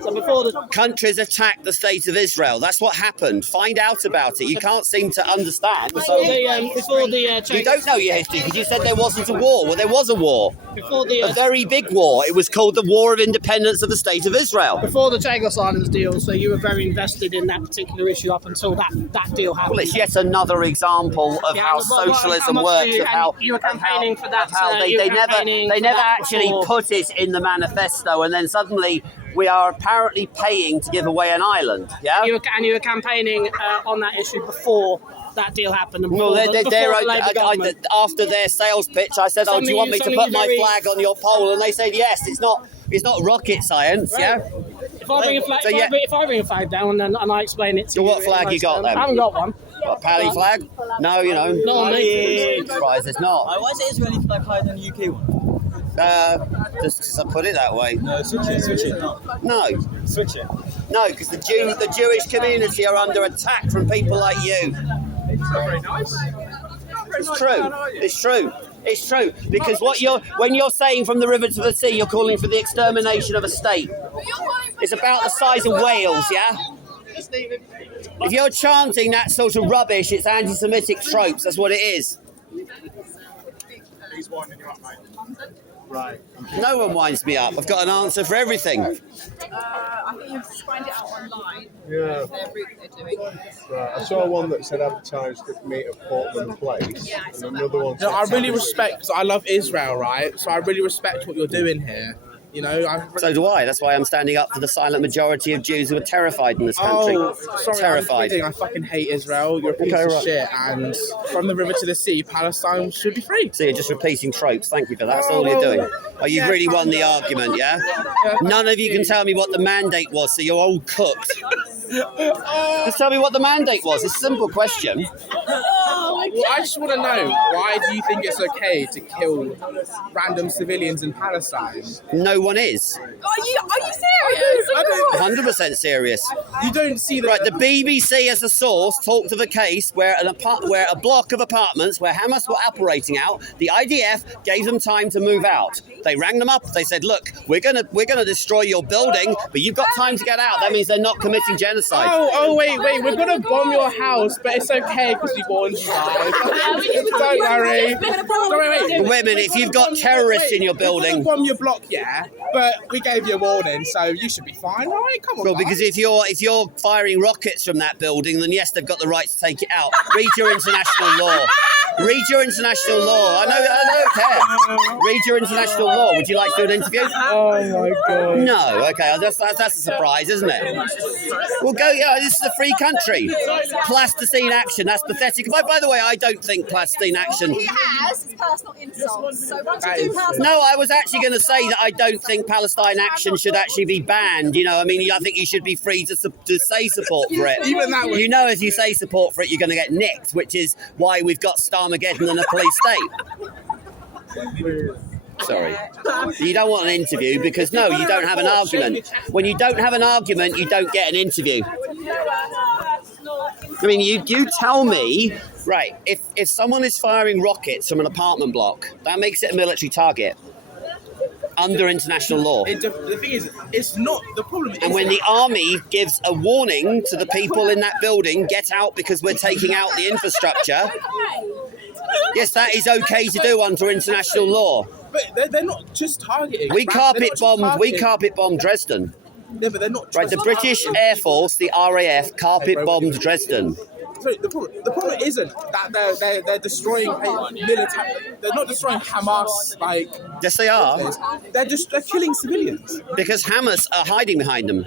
So before the countries attacked the state of Israel. That's what happened. Find out about it. You can't seem to understand. Before the you don't know your history because you said there wasn't a war. Well, there was a war. A very big war. It was called the War of Independence of the State of Israel. Before the Chagos Islands deal, so you were very invested in that particular issue up until that deal happened. Well, it's yet another example of how socialism works. Of how you were campaigning for that. They never actually put it in the manifesto, and then suddenly we are apparently paying to give away an island. Yeah. You were campaigning on that issue before that deal happened. Well, after their sales pitch, I said, "Oh, do you want me to put my flag on your pole?" And they said, "Yes." It's not rocket science, yeah. If I bring a flag, if I bring a flag down and I explain it to you, what flag you got then? I haven't got one. What, Pally flag? No, you know. Not on me. Surprised it's not. Why is the Israeli flag higher than the UK one? Just because I put it that way. No, switch it. No. Switch it. No, because the Jewish community are under attack from people like you. It's not very nice. It's true. It's true. It's true. Because when you're saying from the river to the sea, you're calling for the extermination of a state. It's about the size of Wales, yeah? If you're chanting that sort of rubbish, it's anti-Semitic tropes. That's what it is. He's winding you up, mate. Right. No one winds me up. I've got an answer for everything. I think you have to find it out online. Yeah. Their route they're doing. Right. I saw one that said advertised at meet at Portland Place, and another one. No, I really respect. Cause I love Israel, right? So I really respect what you're doing here. You know, so do I. That's why I'm standing up for the silent majority of Jews who are terrified in this country. Oh, sorry, terrified. I fucking hate Israel. You're a piece of shit. And from the river to the sea, Palestine should be free. So you're just repeasing tropes. Thank you for that. That's all you're doing. Oh, you've really won the argument, yeah? None of you can tell me what the mandate was, so you're all cooked. Just tell me what the mandate was. It's a simple question. Well, I just want to know, why do you think it's okay to kill random civilians in Palestine? No one is. Are you serious? 100% serious. You don't see that. Right, the BBC as a source talked of a case where a block of apartments where Hamas were operating out, the IDF gave them time to move out. They rang them up. They said, "Look, we're gonna destroy your building, but you've got time to get out." That means they're not committing genocide. Oh, wait, we're gonna bomb your house, but it's okay because we warned you guys. Don't worry. Wait a minute, if you've got terrorists in your building, we're gonna bomb your block, yeah, but we gave you a warning, so you should be fine, right? Come on. Well, because if you're firing rockets from that building, then yes, they've got the right to take it out. Read your international law. Read your international law. I don't care. Read your international law. Would you like to do an interview? Oh my god. No. Okay, that's a surprise, isn't it? Well, go. Yeah, this is a free country. Plasticine action. That's pathetic. By the way, I don't think Plasticine action. He has his personal insults. So once you do personal. No, I was actually going to say that I don't think Palestine action should actually be banned. You know, I mean, I think you should be free to say support for it. Even that was... You know, as you say support for it, you're going to get nicked, which is why we've got Starmageddon and a police state. Sorry. You don't want an interview because, no, you don't have an argument. When you don't have an argument, you don't get an interview. I mean, you tell me, right, if someone is firing rockets from an apartment block, that makes it a military target under international law. The thing is, it's not, the problem is... And when the army gives a warning to the people in that building, get out because we're taking out the infrastructure, yes, that is okay to do under international law. But they're not just targeting. We carpet bombed Dresden. Yeah, but they're not. Right, the British Air Force, the RAF, carpet bombed Dresden. Sorry, the problem isn't that they're destroying military. They're not destroying Hamas like. Yes, they are. They're killing civilians. Because Hamas are hiding behind them.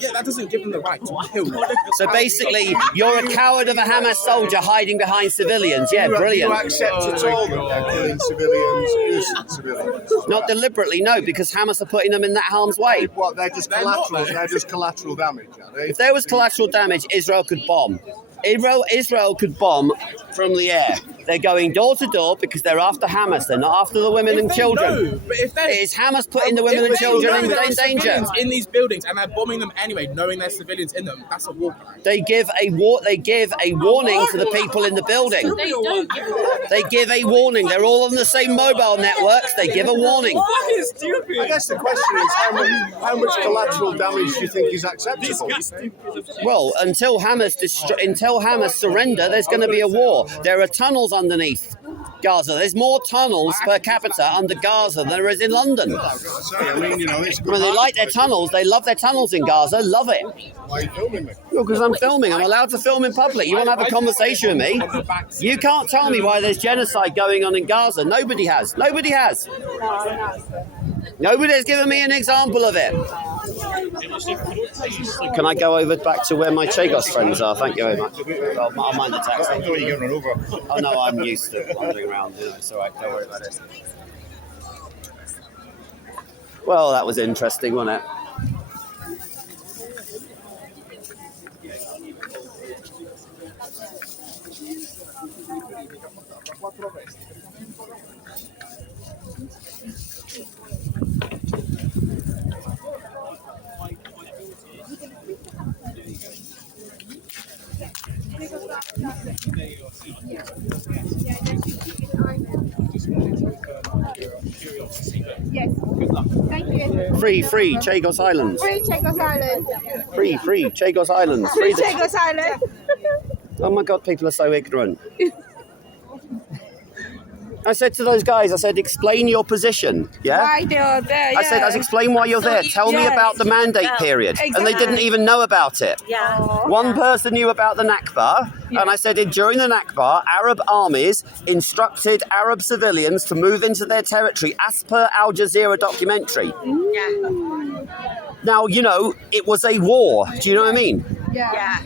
Yeah, that doesn't give them the right to kill. So basically, you're a coward of a Hamas soldier hiding behind civilians. Yeah, brilliant. You accept at all that they're killing civilians, innocent civilians? Not deliberately, no, because Hamas are putting them in that harm's way. What, they're just collateral? They're just collateral damage, are they? If there was collateral damage, Israel could bomb. Israel could bomb from the air. They're going door to door because they're after Hamas. They're not after the women and children. It is Hamas putting the women and children in danger. In these buildings, and they're bombing them anyway, knowing there's civilians in them. That's a war crime. They give a warning to the people in the building. They give a warning. They're all on the same mobile networks. They give a warning. I guess the question is how much collateral damage do you think is acceptable? Well, until Hamas surrender, there's going to be a war. There are tunnels underneath Gaza. There's more tunnels per capita under Gaza than there is in London. They like their tunnels. They love their tunnels in Gaza. Love it. Why are you filming me? Well, because I'm filming. I'm allowed to film in public. You want to have a conversation with me? You can't tell me why there's genocide going on in Gaza. Nobody has. Nobody has. Nobody has given me an example of it. Can I go over back to where my Chagos friends are? Thank you very much. I'll mind the taxi. Oh no, I'm used to wandering around. It's all right. Don't worry about it. Well, that was interesting, wasn't it? Yes. Thank you. Free, Chagos Islands. Free Chagos Island. Free, Chagos Islands. Free Chagos Island. Oh my God, people are so ignorant. I said to those guys, explain your position. Yeah? Why they are there, I said, explain why you're there. Tell me about the mandate period. Exactly. And they didn't even know about it. Yeah. One person knew about the Nakba, and I said, during the Nakba, Arab armies instructed Arab civilians to move into their territory as per Al Jazeera documentary. Yeah. Now, it was a war. Do you know what I mean? Yeah.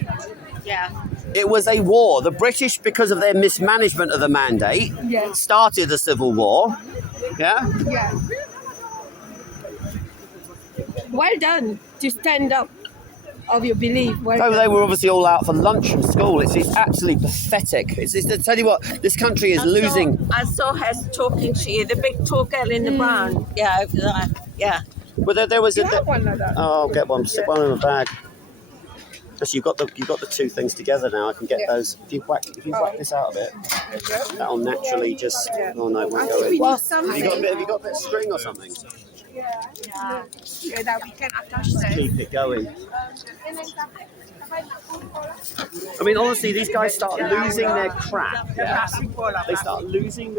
It was a war. The British, because of their mismanagement of the mandate, started the civil war. Yeah? Yeah. Well done to stand up of your belief. Well done. They were obviously all out for lunch from school. It's absolutely pathetic. I tell you what, this country is losing. I saw her talking to you, the big tall girl in the brown. Yeah, over there. Yeah. Well, there was one like that. Oh, I'll get one. Stick one in the bag. Actually, you've got the two things together now. I can get those. If you whack this out of it, that'll naturally just. Oh no, it won't go in. Have you got a bit of string or something? Yeah, that we can attach them. Keep it going. I mean, honestly, these guys start losing their crap. Yeah? They start losing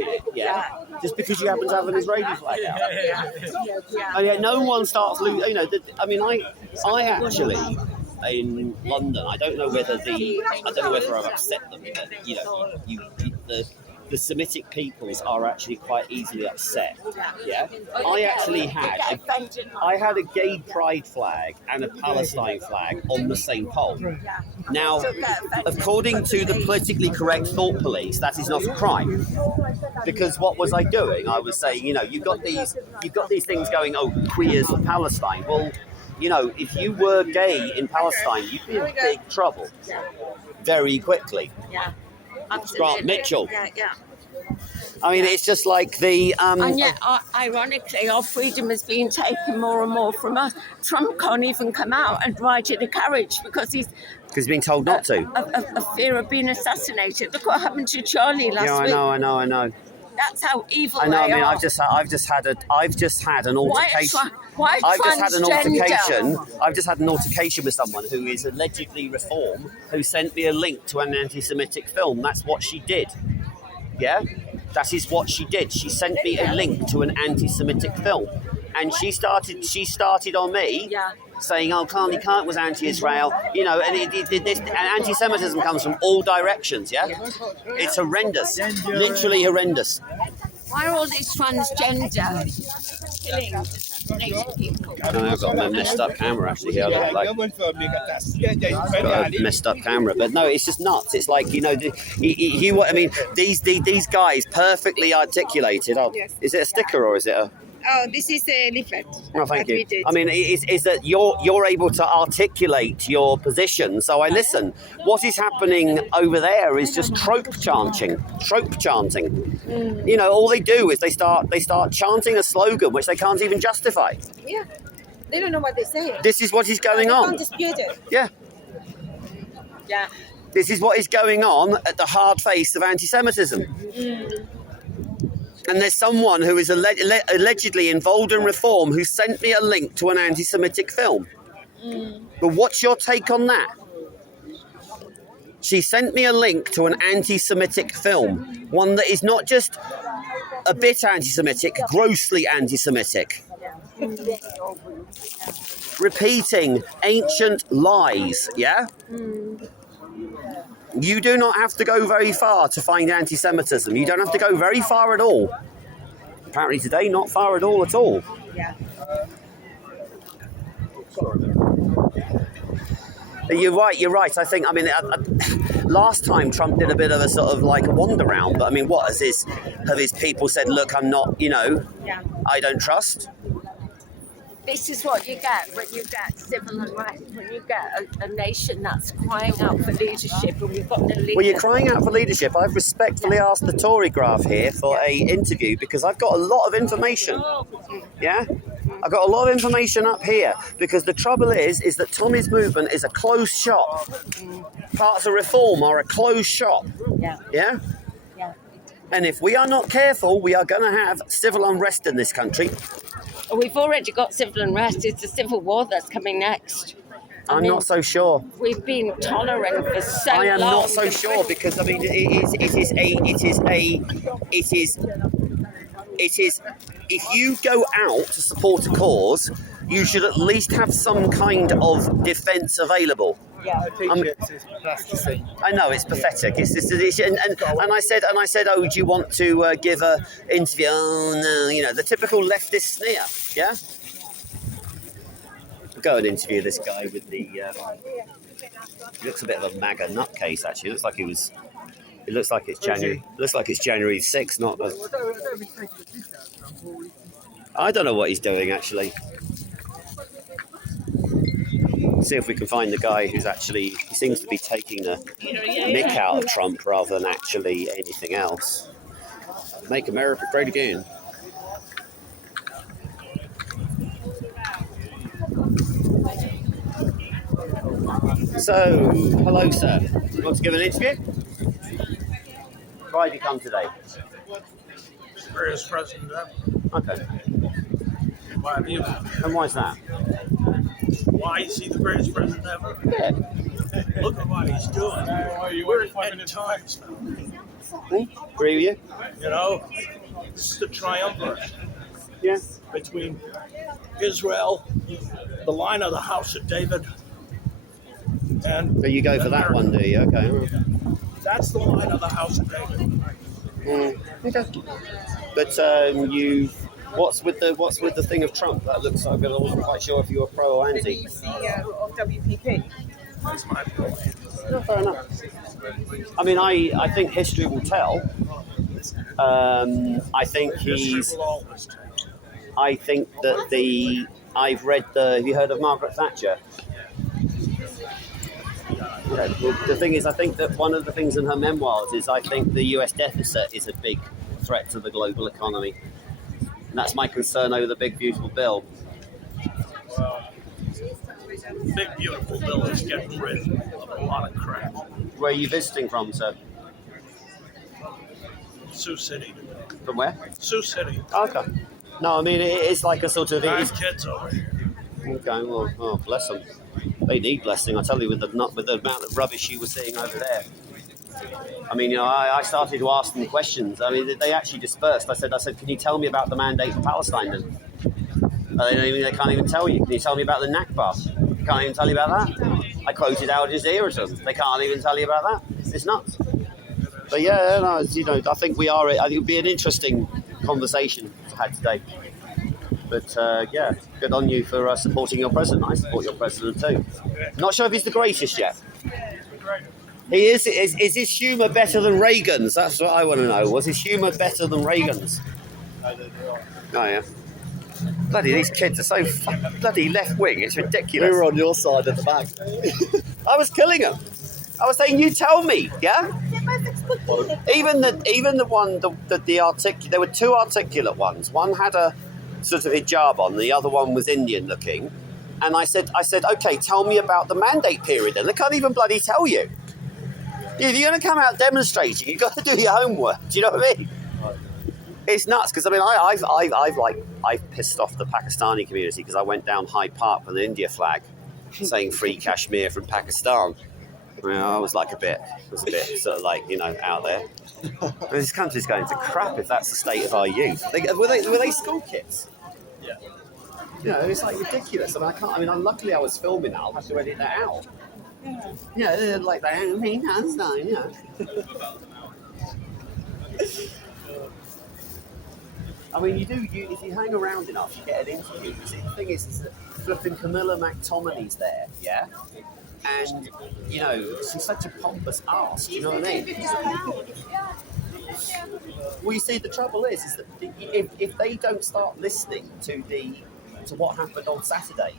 it. Yeah, just because you happen to have an Israeli flag out. And yet, no one starts losing. I actually in London. I don't know whether I've upset them. But, the Semitic peoples are actually quite easily upset. Yeah, I had a gay pride flag and a Palestine flag on the same pole. Now, according to the politically correct thought police, that is not a crime. Because what was I doing? I was saying, you've got these things going. Oh, queers for Palestine. Well, if you were gay in Palestine, you'd be in big trouble very quickly. Yeah. Grant Mitchell. Yeah. I mean, it's just like the... and yet, ironically, our freedom is being taken more and more from us. Trump can't even come out and ride in a carriage because he's being told not to. A fear of being assassinated. Look what happened to Charlie last week. I know. That's how evil they are. I mean, are. I've just had an altercation. I've just had an altercation with someone who is allegedly reform, who sent me a link to an anti-Semitic film. That's what she did. Yeah, that is what she did. She sent me a link to an anti-Semitic film, and she started on me. Yeah. Saying, "Oh, Carney Kant was anti-Israel," and anti-Semitism comes from all directions. Yeah, it's horrendous, literally horrendous. Why are all these transgender killing? No, I've got a messed up camera actually here. Got a messed up camera, but no, it's just nuts. It's like, you know, I mean, these guys perfectly articulated. Oh, Yes. is it a sticker or is it a? Oh, this is a leaflet. Oh, thank that we you. did. I mean, is that you're able to articulate your position, so I listen. What is happening over there is just trope chanting. You know, all they do is they start chanting a slogan which they can't even justify. Yeah. They don't know what they're saying. This is what is going They on. can't dispute it. Yeah. Yeah. This is what is going on at the hard face of anti-Semitism. And there's someone who is allegedly involved in reform who sent me a link to an anti-Semitic film. But what's your take on that? She sent me a link to an anti-Semitic film. One that is not just a bit anti-Semitic, grossly anti-Semitic. Repeating ancient lies, yeah? You do not have to go very far to find anti-Semitism. You don't have to go very far at all. Apparently today, not far at all. Yeah. You're right. I think, I mean, last time Trump did a bit of a sort of like a wander round, but I mean, what have his people said, look, I'm not, you know, I don't trust? This is what you get when you get civil unrest, when you get a nation that's crying out for leadership and we've got no leader. Well, you're crying out for leadership. I've respectfully asked the Tory graph here for a interview because I've got a lot of information. Yeah? I've got a lot of information up here because the trouble is that Tommy's movement is a closed shop. Parts of reform are a closed shop. Yeah? Yeah? Yeah. And if we are not careful, we are going to have civil unrest in this country. We've already got civil unrest. It's the civil war that's coming next. I'm not so sure. We've been tolerant for so long. I am not so sure because I mean it is if you go out to support a cause, you should at least have some kind of defence available. Yeah. I know it's pathetic. And I said, oh, do you want to give a interview? Oh no, you know, the typical leftist sneer. Yeah. Go and interview this guy with the. He looks a bit of a MAGA nutcase. Actually, it looks like it's January. Looks like it's January 6th, not. I don't know what he's doing actually. See if we can find the guy who's actually. He seems to be taking the mick out of Trump rather than actually anything else. Make America great again. So, hello, sir. You want to give an interview? Why did you come today? Greatest president ever. Okay. In my view. And why is that? Why is he the greatest president ever? Yeah. Look at what he's doing. We're in end times now. Agree with you? You know, this is the triumvirate. Yeah. Between Israel, the line of the house of David, and so you go for that one, do you? Okay. That's the line of the house of David. Okay. But what's with the thing of Trump? That looks like I wasn't quite sure if you were pro or anti. The CEO of WPP. That's my point. No, fair enough. I mean, I think history will tell. I think he's. I think that I've read have you heard of Margaret Thatcher? Yeah, the thing is, I think that one of the things in her memoirs is I think the US deficit is a big threat to the global economy. And that's my concern over the big, beautiful bill. Well, big, beautiful bill is getting rid of a lot of crap. Where are you visiting from, sir? Sioux City. From where? Sioux City. Okay. No, I mean, it's like a sort of... Nine kids over here. Okay, well, oh, bless them. They need blessing, I tell you, with the amount of rubbish you were seeing over there. I mean, you know, I started to ask them questions. I mean, they actually dispersed. I said, can you tell me about the mandate for Palestine then? They can't even tell you. Can you tell me about the Nakba? Can't even tell you about that. I quoted Al Jazeera to them. They can't even tell you about that. It's nuts. But yeah, no, you know, I think it would be an interesting conversation to have today. But yeah, good on you for supporting your president. I support your president too. Not sure if he's the greatest yet. He is. Is his humour better than Reagan's? That's what I want to know. Was his humour better than Reagan's? Oh yeah. Bloody, these kids are so bloody left wing. It's ridiculous. We were on your side at the back. I was killing them. I was saying, you tell me, yeah. Even the one there were two articulate ones. One had a sort of hijab on. The other one was Indian looking. And I said, okay, tell me about the mandate period. And they can't even bloody tell you. If you're going to come out demonstrating, you've got to do your homework. Do you know what I mean? It's nuts because I mean I've pissed off the Pakistani community because I went down Hyde Park with an India flag, saying "Free Kashmir from Pakistan." I was a bit sort of like, you know, out there. But this country's going to crap if that's the state of our youth. Were they school kids? Yeah. You know, it's like ridiculous. I mean, I can't. I mean, luckily I was filming. I'll have to edit that out. Yeah, like that. Yeah. I mean, if you hang around enough, you get an interview. See, the thing is that flipping Camilla McTominay's there, yeah? And, you know, she's such a pompous arse, do you know what I mean? Well, you see, the trouble is that if they don't start listening to what happened on Saturday,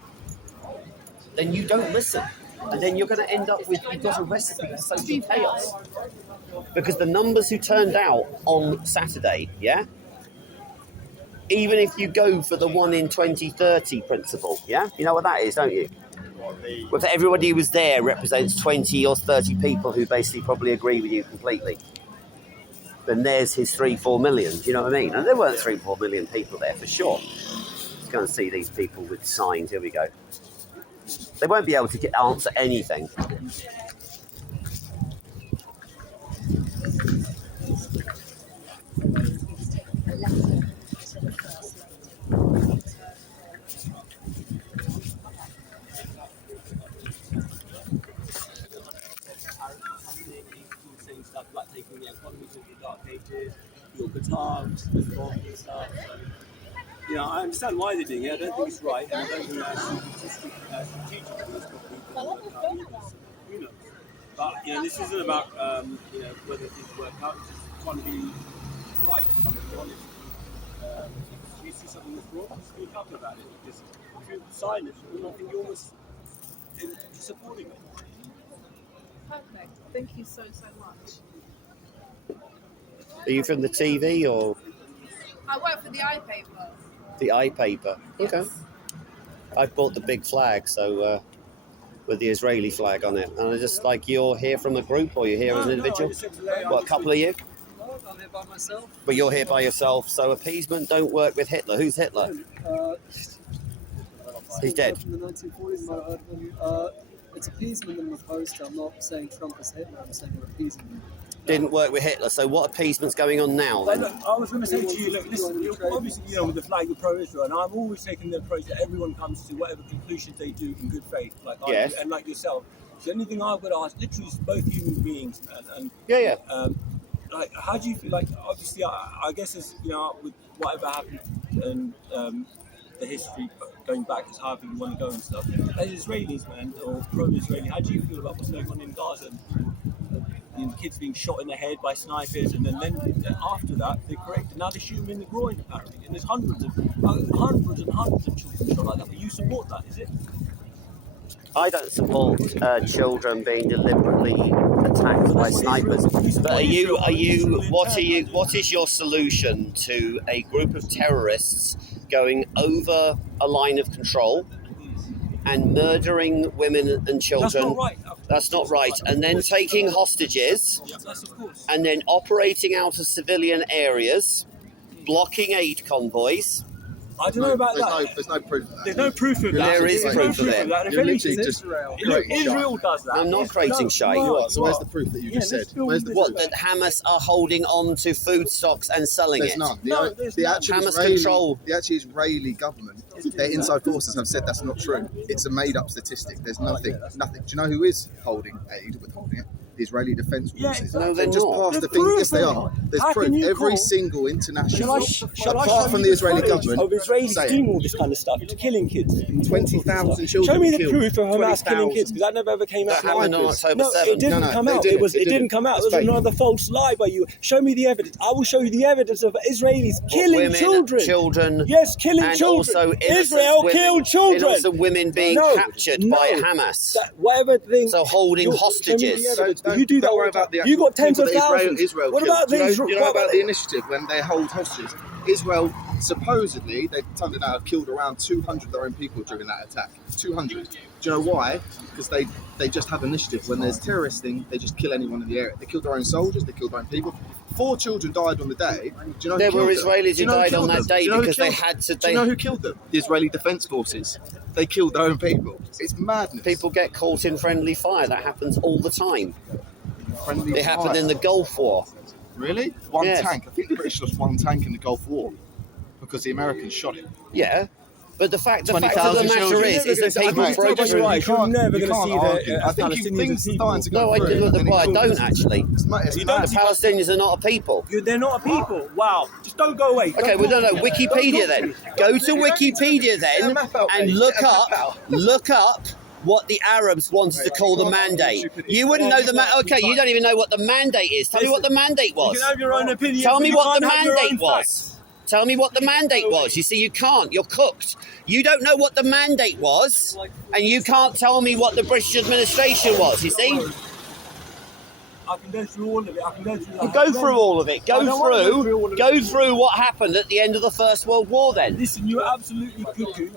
then you don't listen. And then you're going to end up with, you've got a recipe for social chaos. Because the numbers who turned out on Saturday, yeah? Even if you go for the 1 in 2030 principle, yeah? You know what that is, don't you? Well, if everybody who was there represents 20 or 30 people who basically probably agree with you completely, then there's his 3-4 million, do you know what I mean? And there weren't 3-4 million people there for sure. Just going to see these people with signs, here we go. They won't be able to answer anything. Stuff like taking the economy to the dark ages, your guitars, the rock and stuff. You know, I understand why they're doing it. I don't think it's right, and I don't think that's strategic. Who knows? But you know, this isn't about you know, whether things work out. It's just trying to be right, trying to be honest. If you see something that's wrong, speak up about it. Because if you're silent, I think you're almost supporting it. Perfect. Thank you so much. Are you from the TV or? I work for the iPaper. The iPaper. Yes. Okay. I've bought the big flag, so with the Israeli flag on it. And I just like, you're here from a group or you're here as an individual? What, a couple of you? No, I'm here by myself. But you're here by yourself, so appeasement don't work with Hitler. Who's Hitler? He's dead. From the 1940s, it's appeasement in the post. I'm not saying Trump is Hitler, I'm saying we're appeasing him. Didn't work with Hitler, so what appeasement's going on now then? I was going to say to you, look, listen, you're obviously, you know, with the flag of pro-Israel, and I'm always taking the approach that everyone comes to whatever conclusions they do in good faith, like I do, and like yourself. So anything I've got to ask, literally, is both human beings, and like, how do you feel? Like, obviously, I guess it's, you know, with whatever happened and the history going back as however you want to go and stuff. As Israelis, man, or pro-Israeli, how do you feel about what's going on in Gaza? You know, kids being shot in the head by snipers, and then after that, they correct. Now they shoot them in the groin, apparently. And there's hundreds of children shot like that. But you support that, is it? I don't support children being deliberately attacked by snipers. But what is your solution to a group of terrorists going over a line of control and murdering women and children? That's not right. That's not right. And then taking hostages, and then operating out of civilian areas, blocking aid convoys. I don't know about that. There's no proof of that. There's no proof of that. There is proof of it. You're literally just Israel does that. I'm not creating shade. So where's the proof that you just said? Where's the What, that Hamas are holding on to food stocks and selling There's it? none. Hamas control. The actual Israeli government Their inside forces have said that's not true. It's a made-up statistic. There's nothing. Do you know who is holding aid, withholding it? The Israeli Defence Forces. No, they're just not. passed the thing. Yes, they are. There's proof. Every single international, apart from the Israeli government, of Israelis saying doing all this kind of stuff, killing kids. 20,000 children. Show me the killed. proof of Hamas killing 20,000. kids, because that never ever came out. That happened on October No, 7th. it didn't come out. It didn't come out. It was another false lie by you. Show me the evidence. I will show you the evidence of Israelis killing women, children. Yes, killing and children. Also Israel women, killed children. Innocent women being captured by Hamas. Whatever thing. So holding hostages. You do that all the time. You got tens of thousands. Israel What killed. about Do these? you know about the initiative when they hold hostages? Israel supposedly they've told it now have killed around 200 of their own people during that attack. 200. Do you know why? Because they just have initiative. When there's terrorist thing, they just kill anyone in the area. They killed their own soldiers. They killed their own people. 4 children died on the day. Do you know there who were killed them? Israelis who died on that them? day Do you know because who they killed had to. Do you know who killed them? The Israeli Defence Forces. They killed their own people. It's madness. People get caught in friendly fire. That happens all the time. Friendly It happened in the Gulf War. Really? One Yes. tank. I think the British lost 1 tank in the Gulf War because the Americans shot it. Yeah. But the fact of the 20,000 matter children. is that people broke through. You're never going to see argue. the I think things are starting to go No, I through. don't actually. The Palestinians are not a people. They're not a people. Wow. Just don't go away. Okay, well, no. Wikipedia then. Go to Wikipedia then and look up what the Arabs wanted to call the mandate. You wouldn't know the okay, you don't even know what the mandate is. Tell me what the mandate was. You can have your own opinion. Tell me but you what the can't have your mandate own was. facts. Tell me what the mandate was. You see, you can't. You're cooked. You don't know what the mandate was, and you can't tell me what the British administration was. You see? I can go through all of it. I can go through that. Go through all of it. Go through what happened at the end of the First World War then. Listen, you're absolutely cuckoo.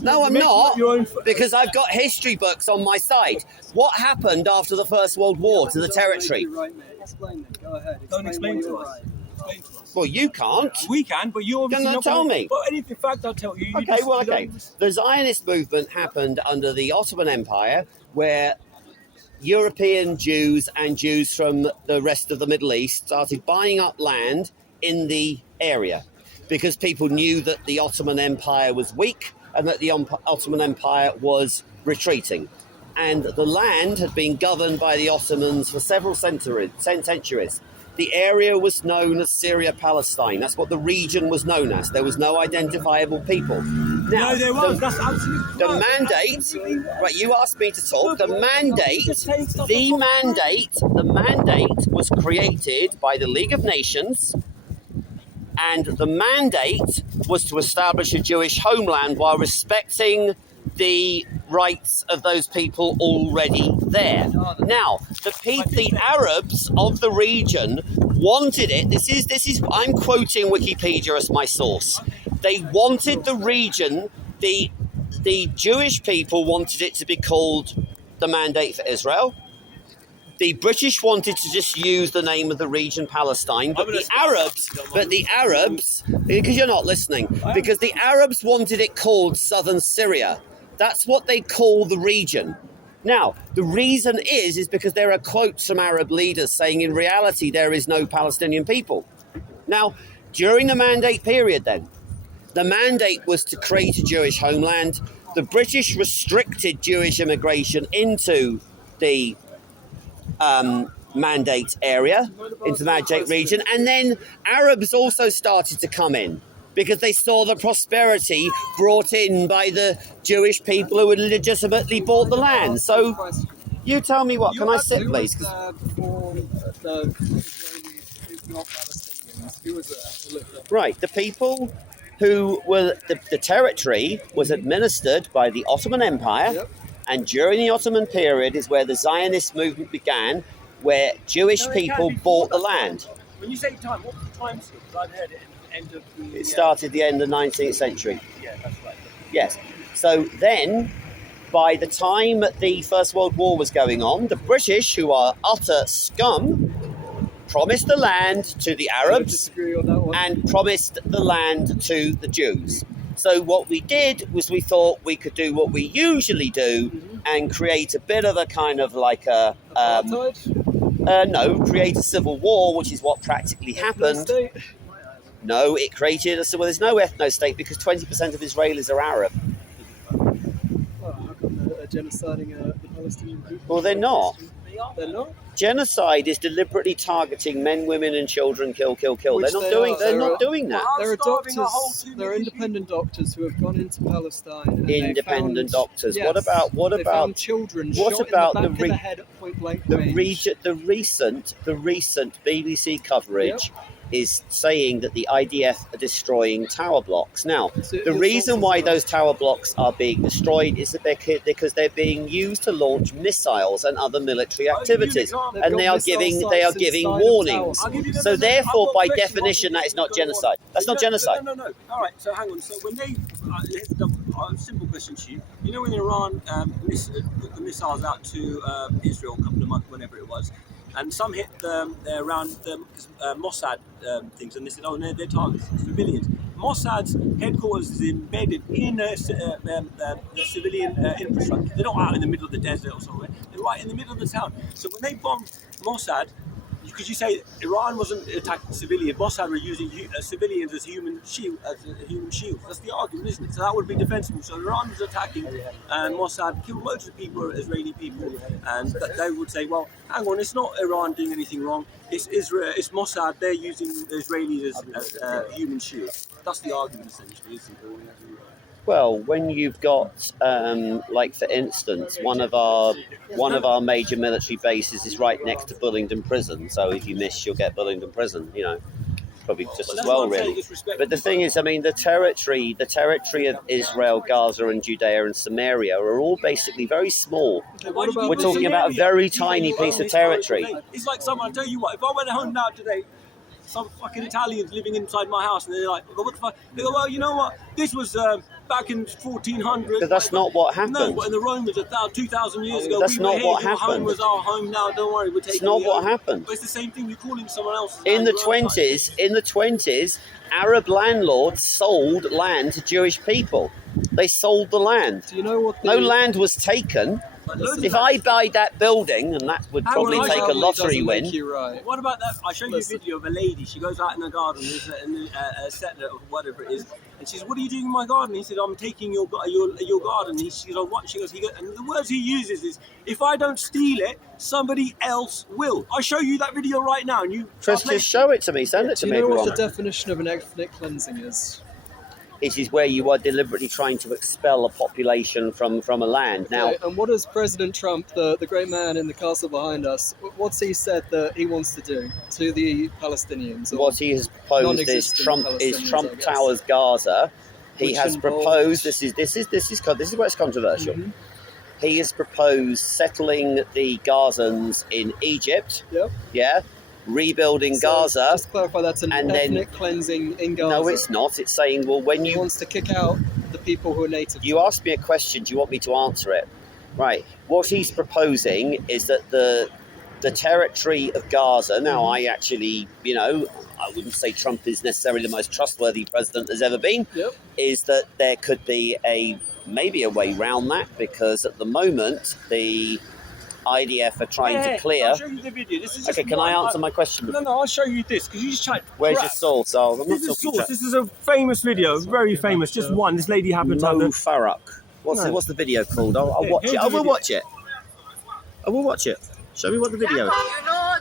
No, I'm not, because I've got history books on my side. What happened after the First World War to the territory? Explain then. Go ahead. Don't explain to us. Well, you can't. We can, but you obviously not tell me. But anything fact I'll tell you. Okay, well, okay. The Zionist movement happened under the Ottoman Empire, where European Jews and Jews from the rest of the Middle East started buying up land in the area because people knew that the Ottoman Empire was weak and that the Ottoman Empire was retreating. And the land had been governed by the Ottomans for several centuries. The area was known as Syria-Palestine. That's what the region was known as. There was no identifiable people. Now, no, there was. That's absolutely the mandate. Right, you asked me to talk. The mandate was created by the League of Nations, and the mandate was to establish a Jewish homeland while respecting the rights of those people already there. Now, the Arabs of the region wanted it. This is I'm quoting Wikipedia as my source. They wanted the region, the Jewish people wanted it to be called the Mandate for Israel. The British wanted to just use the name of the region Palestine, but the Arabs, because you're not listening, because the Arabs wanted it called Southern Syria. That's what they call the region. Now, the reason is because there are quotes from Arab leaders saying in reality there is no Palestinian people. Now, during the mandate period then, the mandate was to create a Jewish homeland. The British restricted Jewish immigration into the mandate area, into the mandate region, and then Arabs also started to come in, because they saw the prosperity brought in by the Jewish people who had legitimately bought the land. So, you tell me what. Can I sit, please? Right, the people who were... The territory was administered by the Ottoman Empire, and during the Ottoman period is where the Zionist movement began, where Jewish people bought the land. When you say time, what's the time scale? Because I've heard it. It started the end of the 19th century. Yeah, that's right. Yes. So then, by the time the First World War was going on, the British, who are utter scum, promised the land to the Arabs and promised the land to the Jews. So what we did was we thought we could do what we usually do and create a bit of a kind of like a... create a civil war, which is what practically happened. No, it created well. There's no ethno-state because 20% of Israelis are Arab. Well, how come they're genociding the Palestinian people? Well, they're not. They're not? Genocide is deliberately targeting men, women, and children. Kill. Which They're not doing that. There are doctors. There are independent doctors who have gone into Palestine. And Independent doctors. Yes, what they about found children what shot about in the back of the head at point blank range. the recent BBC coverage is saying that the IDF are destroying tower blocks. Now, the reason why those tower blocks are being destroyed is that because they're being used to launch missiles and other military activities, and they are giving warnings. So therefore, by definition, that is not genocide. That's not genocide. No. All right. So hang on. So when they, simple question to you. You know when Iran put the missiles out to Israel a couple of months, whenever it was. And some hit around the Mossad things, and they said, "Oh no, they're targeting civilians." Mossad's headquarters is embedded in the civilian infrastructure. They're not out in the middle of the desert or somewhere. They're right in the middle of the town. So when they bombed Mossad, because you say Iran wasn't attacking civilians, Mossad were using civilians as human shield. That's the argument, isn't it? So that would be defensible. So Iran was attacking, and Mossad killed loads of people, Israeli people, and they would say, well, hang on, it's not Iran doing anything wrong. It's Israel, it's Mossad. They're using the Israelis as human shield. That's the argument, essentially, isn't it? Well, when you've got, like for instance, one of our major military bases is right next to Bullingdon Prison. So if you miss, you'll get Bullingdon Prison. You know, probably just as well, really. But the thing is, I mean, the territory of Israel, Gaza, and Judea and Samaria are all basically very small. We're talking about a very tiny piece of territory. It's like someone. I tell you what, if I went home now today, some fucking Italians living inside my house, and they're like, "What the fuck?" They go, "Well, you know what? This was back in 1400." But that's not what happened. No, but in the Romans, 2,000 years ago, that's not what your happened. home was our home. Now, don't worry, we're taking. It's not what happened. But it's the same thing. You're calling someone else's. In the 20s, Arab landlords sold land to Jewish people. They sold the land. Do you know what? No land was taken. If I buy that building, and that would probably take a lottery win. What about that? I showed you a video of a lady. She goes out in the garden, in a settler or whatever it is, and she says, "What are you doing in my garden?" He said, "I'm taking your garden." She goes, "What?" She goes, and the words he uses is, "If I don't steal it, somebody else will." I'll show you that video right now, and you. Just show it to me. Send it to me. Do you know what the definition of an ethnic cleansing is? It is where you are deliberately trying to expel a population from a land. Now, and what has President Trump, the great man in the castle behind us, what's he said that he wants to do to the Palestinians? What he has proposed is Trump Towers Gaza. He has proposed this is where it's controversial. Mm-hmm. He has proposed settling the Gazans in Egypt. Yep. Yeah. Rebuilding Gaza. Just to clarify, that's an ethnic cleansing in Gaza. No, it's not. It's saying, well, when he wants to kick out the people who are native. You asked me a question. Do you want me to answer it? Right. What he's proposing is that the territory of Gaza. Now, I actually, I wouldn't say Trump is necessarily the most trustworthy president there's ever been. Yep. Is that there could be maybe a way around that, because at the moment the IDF are trying to clear. I'll show you the video. This is okay, can I answer my question? No, I'll show you this, because you just tried. Where's your source? Oh, this is source. This is a famous video, very famous. Just one. This lady happened to have Farak. What's the video called? I'll watch it. I will watch it. I will watch it. Show me what the video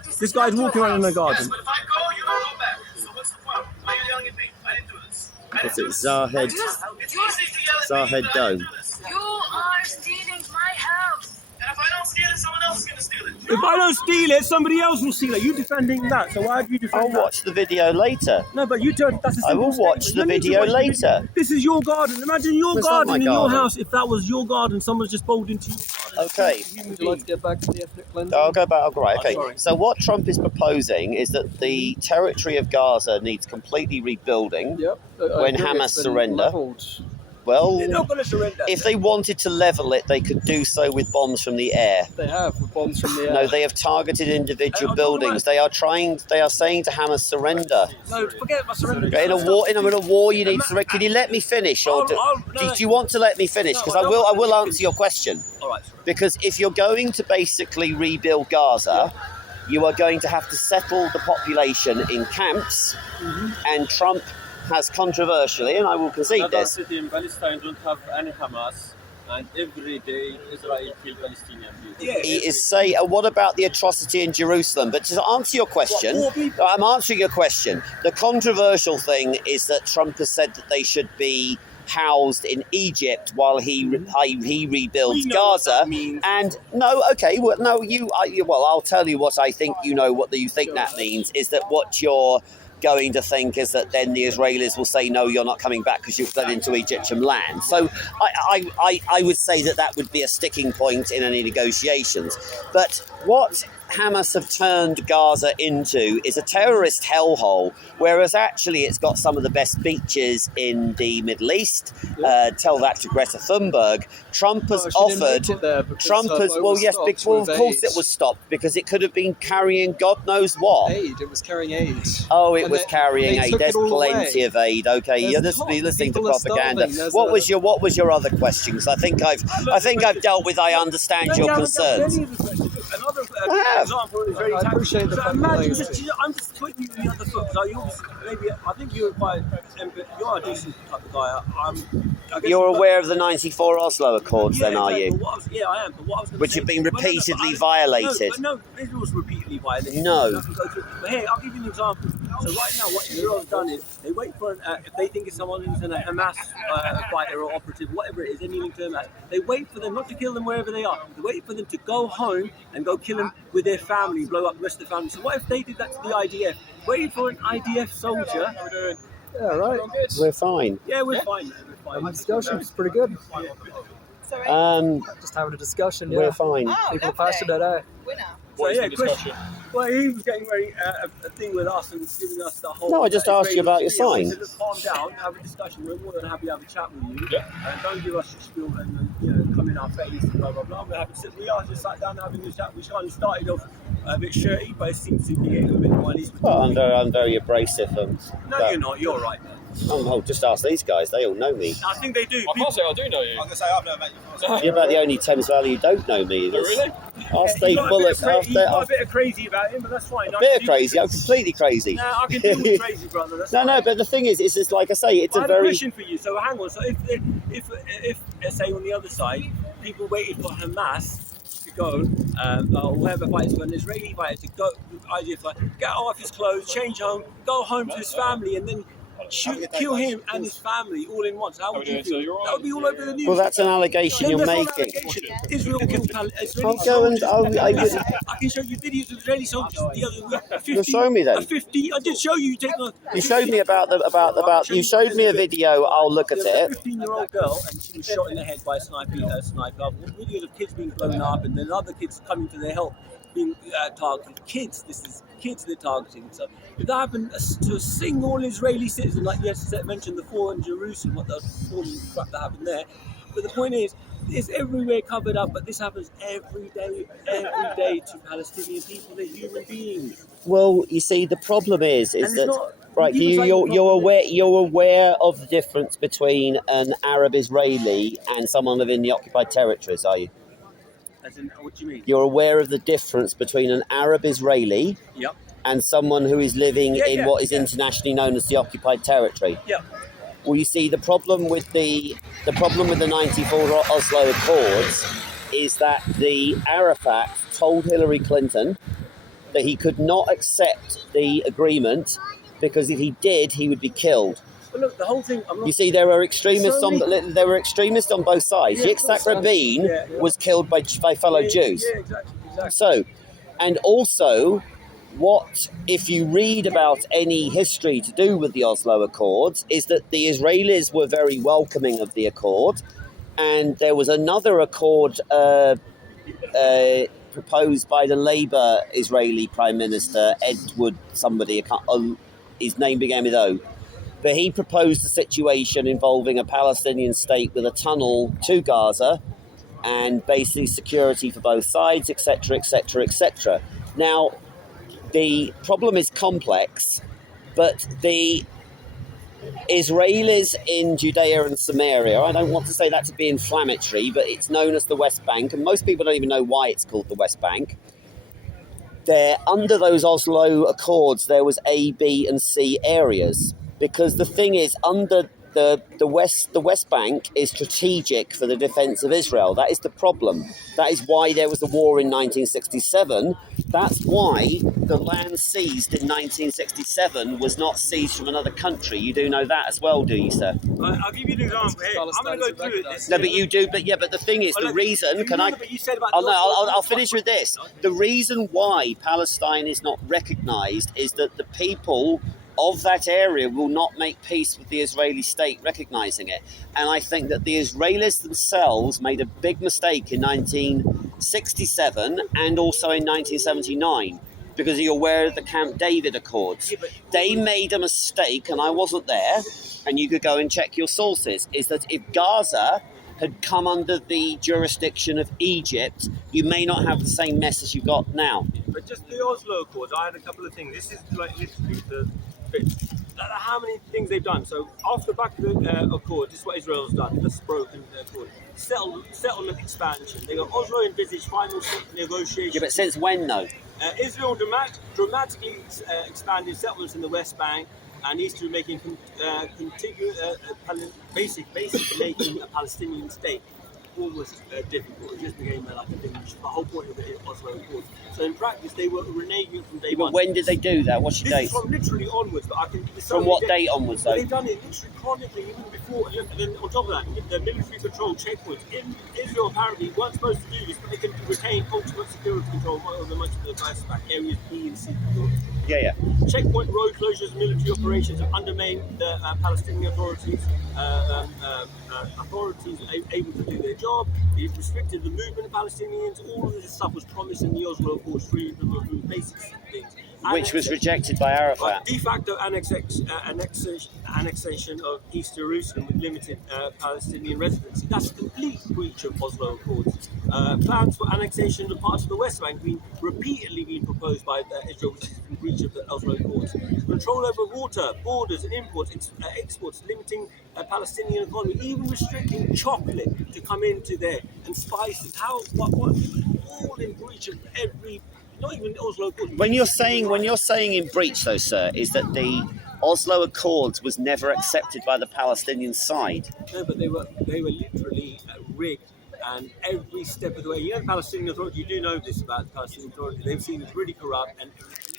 is. This guy's walking around in the garden. But if I go, you don't go back. So what's the point? Why are you yelling at me? I didn't do this. What's it? Zahed Dome. You are stealing my house. And if I don't steal it, someone else is going to steal it. If I don't steal it, somebody else will steal it. You're defending that, so why do you defend that? I'll watch the video later. No, but that's a simple I will watch the video later. This is your garden. Imagine your garden in your house. If that was your garden, someone's just bowled into you. Okay. Would you like to get back to the ethnic cleansing? I'll go back. Right, okay. So what Trump is proposing is that the territory of Gaza needs completely rebuilding when Hamas surrender. Well, they're not going to surrender. If they wanted to level it, they could do so with bombs from the air. They have, with bombs from the air. No, they have targeted individual buildings. They are saying to Hamas, surrender. No, forget about surrender. In a war, you need to. Can you let me finish, or do you want to let me finish? Because I will answer your question. All right. Because if you're going to basically rebuild Gaza, you are going to have to settle the population in camps, and Trump has controversially, and I will concede Another this. city in Palestine don't have any Hamas, and every day Israel kill Palestinian people. He is say, what about the atrocity in Jerusalem? But to answer your question, I'm answering your question. The controversial thing is that Trump has said that they should be housed in Egypt while he rebuilds Gaza. And no, okay, well, no, I'll tell you what I think. You know what you think that means is that what you're going to think is that then the Israelis will say, no, you're not coming back because you've fled into Egyptian land. So I would say that would be a sticking point in any negotiations. But what Hamas have turned Gaza into is a terrorist hellhole, whereas actually it's got some of the best beaches in the Middle East. Tell that to Greta Thunberg. Trump has offered. Trump has. Well, yes, of course it was stopped because it could have been carrying God knows what. Aid. It was carrying aid. Oh, it was carrying aid. There's plenty of aid. Okay, you're just listening to propaganda. What was your other questions? I think I've dealt with. I understand your concerns. Another example is very appreciate the so imagine I'm just putting you in the other foot. I think you're quite, you're a decent type of guy. You're aware of the '94 Oslo Accords, then, are you? Yeah, I am. But what I was going to Which say, have been repeatedly violated. No, Israel was repeatedly violated. No. But here, I'll give you an example. So right now, what Israel has done is they wait for if they think it's someone who's a Hamas fighter or operative, whatever it is, anything to Hamas, they wait for them not to kill them wherever they are. They wait for them to go home and go kill them with their family, blow up the rest of the family. So what if they did that to the IDF? Waiting for an IDF soldier. Yeah, right. We're fine. Yeah, we're fine. The discussion's pretty good. Just having a discussion. Yeah. We're fine. People are passionate. Eh? So yeah, well, he was getting very a thing with us and giving us the whole. No, I just asked you about your sign. He said, look, calm down, have a discussion. We're more than happy to have a chat with you. Yeah. Don't give us your spiel and come in our face and blah blah blah. We're happy to sit. We are just sat down having a chat. We kind of started off a bit shirty, but it seems to be getting a bit more. Well, I'm very abrasive. No, you're not. You're right, man. Oh, just ask these guys. They all know me. I think they do. I can't say I do know you. I'm going to say I've never met you. You're about the only Thames Valley who don't know me. Oh, really? Ask Dave Bullock. He's got a bit of crazy about him, but that's fine. A bit of crazy. I'm completely crazy. No, I can deal with crazy, brother. That's no, but the thing is, it's just like I say, it's I a have very. a question for you. So hang on. So if say on the other side, people waited for Hamas to go, or whoever fights for an Israeli fighter to go, IDF fighter, get off his clothes, change home, go home to his family, and then kill him and his family all in once. How would you feel? That would be all over the news. Well, that's an allegation you're making. Israel killed Israeli soldiers. I can show you videos of Israeli soldiers the other week. You'll show me then. 50. I did show you. You showed me about. You showed me a video. I'll look at it. There was a 15-year-old girl, and she was shot in the head by a sniper. Videos of kids being blown up, and then other kids coming to their help, being targeted. Kids. This is kids they're targeting. So if that happened to a single Israeli citizen, like yesterday mentioned the four in Jerusalem, what the appalling crap that happened there. But the point is, it's everywhere covered up, but this happens every day to Palestinian people. They're human beings. Well, you see, the problem is that right. You're aware of the difference between an Arab Israeli and someone living in the occupied territories, are you? As in, what do you mean? You're aware of the difference between an Arab Israeli and someone who is living in what is internationally known as the occupied territory. Yeah. Well, you see, the problem with the 94 Oslo Accords is that the Arafat told Hillary Clinton that he could not accept the agreement because if he did, he would be killed. But look, the whole thing. You see, there were extremists on both sides. Yitzhak Rabin was killed by fellow Jews. Yeah, exactly. So, and also, what if you read about any history to do with the Oslo Accords is that the Israelis were very welcoming of the accord, and there was another accord proposed by the Labour Israeli Prime Minister Edward somebody. His name began with O. But he proposed a situation involving a Palestinian state with a tunnel to Gaza and basically security for both sides, etc., etc., etc. Now, the problem is complex, but the Israelis in Judea and Samaria, I don't want to say that to be inflammatory, but it's known as the West Bank, and most people don't even know why it's called the West Bank. there, under those Oslo Accords, there was A, B, and C areas. Because the thing is, under the West Bank is strategic for the defence of Israel. That is the problem. That is why there was a war in 1967. That's why the land seized in 1967 was not seized from another country. You do know that as well, do you, sir? I'll give you an example. Here, I'm going to go through it. No, but you do. But the thing is, the reason. Can I? I'll finish with this. The reason why Palestine is not recognised is that the people of that area will not make peace with the Israeli state recognising it. And I think that the Israelis themselves made a big mistake in 1967 and also in 1979, because you're aware of the Camp David Accords. They made a mistake, and I wasn't there, and you could go and check your sources, is that if Gaza had come under the jurisdiction of Egypt, you may not have the same mess as you got now. But just the Oslo Accords, I had a couple of things. This is like literally the bit. How many things they've done. So off the back of the Accord, this is what Israel's done, that's broken the Accord. Settlement expansion. They got Oslo envisaged final negotiations. Yeah, but since when though? Israel dramatically expanded settlements in the West Bank and Eastern, making basically making a Palestinian state almost difficult. It just became like a thing. The whole point of the Oslo Accords. So in practice, they were reneging from day one. But when did they do that? What's your date? From literally onwards, but I can. From what date onwards, though? They've done it literally chronically, even before. And then on top of that, the military control checkpoints in Israel apparently weren't supposed to do this, but they can retain ultimate security control over much of the West Bank areas B and C. Yeah. Checkpoint road closures, military operations have undermined the Palestinian authorities. Authorities are able to do their job. It restricted the movement of Palestinians. All of this stuff was promised in the Oslo Accords, freedom of basic things. Which was rejected by Arafat. De facto annexation of East Jerusalem with limited Palestinian residency. That's a complete breach of Oslo Accords. Plans for annexation of parts of the West Bank have repeatedly been proposed by Israel, which is in breach of the Oslo Accords. Control over water, borders and imports, exports, limiting Palestinian economy, even restricting chocolate to come into there, and spices. What? All in breach of every. Not even Oslo Accords. When you're saying in breach, though, sir, is that the Oslo Accords was never accepted by the Palestinian side. No, but they were literally rigged, and every step of the way. You know, the Palestinian Authority. You do know this about the Palestinian Authority. They've seen it's really corrupt and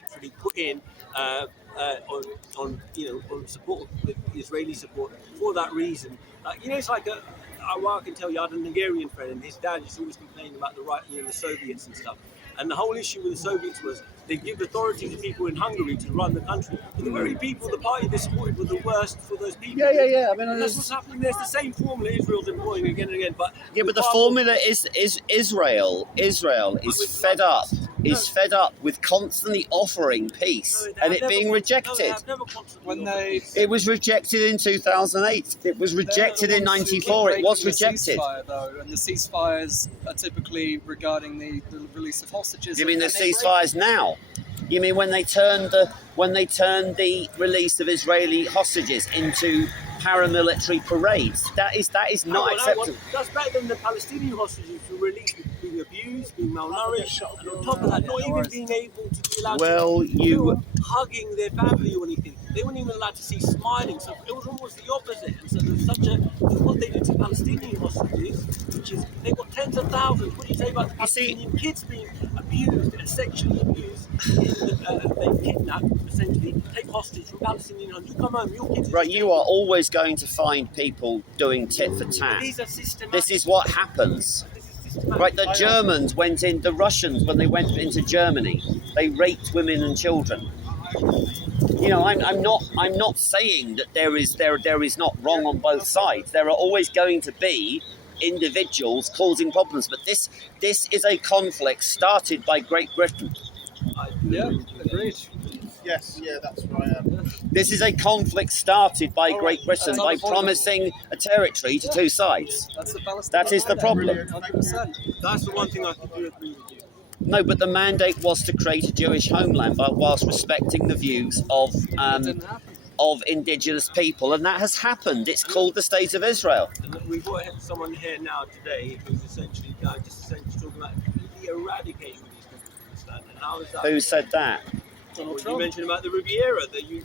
literally put in on support, with Israeli support for that reason. It's like I can tell you, I had a Nigerian friend, and his dad used to always complain about the Soviets and stuff. And the whole issue with the Soviets was they give authority to people in Hungary to run the country. But the very people, the party they supported, were the worst for those people. Yeah. I mean, that's what's happening. There's the same formula Israel's employing again and again. But the formula is Israel. Israel is fed up. Is fed up with constantly offering peace and it being rejected. It was rejected in 2008. It was rejected in '94. It was rejected. And the ceasefires are typically regarding the release of hostages. You mean the ceasefires now? You mean when they turned the release of Israeli hostages into paramilitary parades? That is not acceptable. That's better than the Palestinian hostages who were released being abused, being malnourished, and on top of that, not even being able to be allowed to hugging their family or anything. They weren't even allowed to see smiling. So it was almost the opposite. And so there's what they did to Palestinian hostages, which is they got tens of thousands. What do you say about the Palestinian kids being abused and sexually abused? They kidnap, essentially, take hostage from Palestinian homes. You come home, your kids. Right, you are always going to find people doing tit for tat. These are systematic. This is what happens. Right, the Germans went in. The Russians, when they went into Germany, they raped women and children. I'm not saying that there is not wrong on both sides. There are always going to be individuals causing problems, but this is a conflict started by Great Britain. Yeah, agreed. Yes, that's right. This is a conflict started by Great Britain by promising a territory to two sides. That is the problem. 100%. That's the one thing I can do agree with you. No, but the mandate was to create a Jewish homeland, but whilst respecting the views of indigenous people, and that has happened. It's called the State of Israel. And we've got someone here now today who's essentially talking about completely eradicating these people from this land. And How is that? Who said that? Well, you mentioned about the Riviera.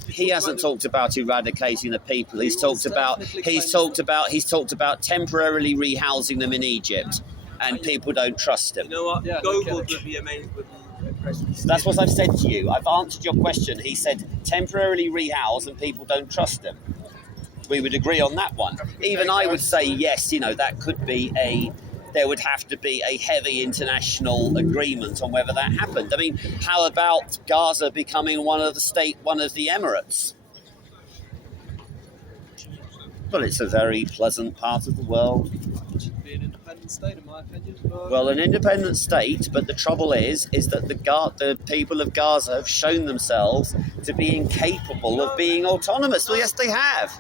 He hasn't talked about eradicating the people. He's talked about temporarily rehousing them in Egypt, and people don't trust him. You know what? Google would be amazing. That's what I've said to you. I've answered your question. He said temporarily rehouse and people don't trust him. We would agree on that one. Even I would say yes. That could be there would have to be a heavy international agreement on whether that happened. I mean, how about Gaza becoming one of the Emirates? Well, it's a very pleasant part of the world. It should be an independent state, in my opinion. Well, an independent state, but the trouble is that the people of Gaza have shown themselves to be incapable of being autonomous. Well, yes, they have.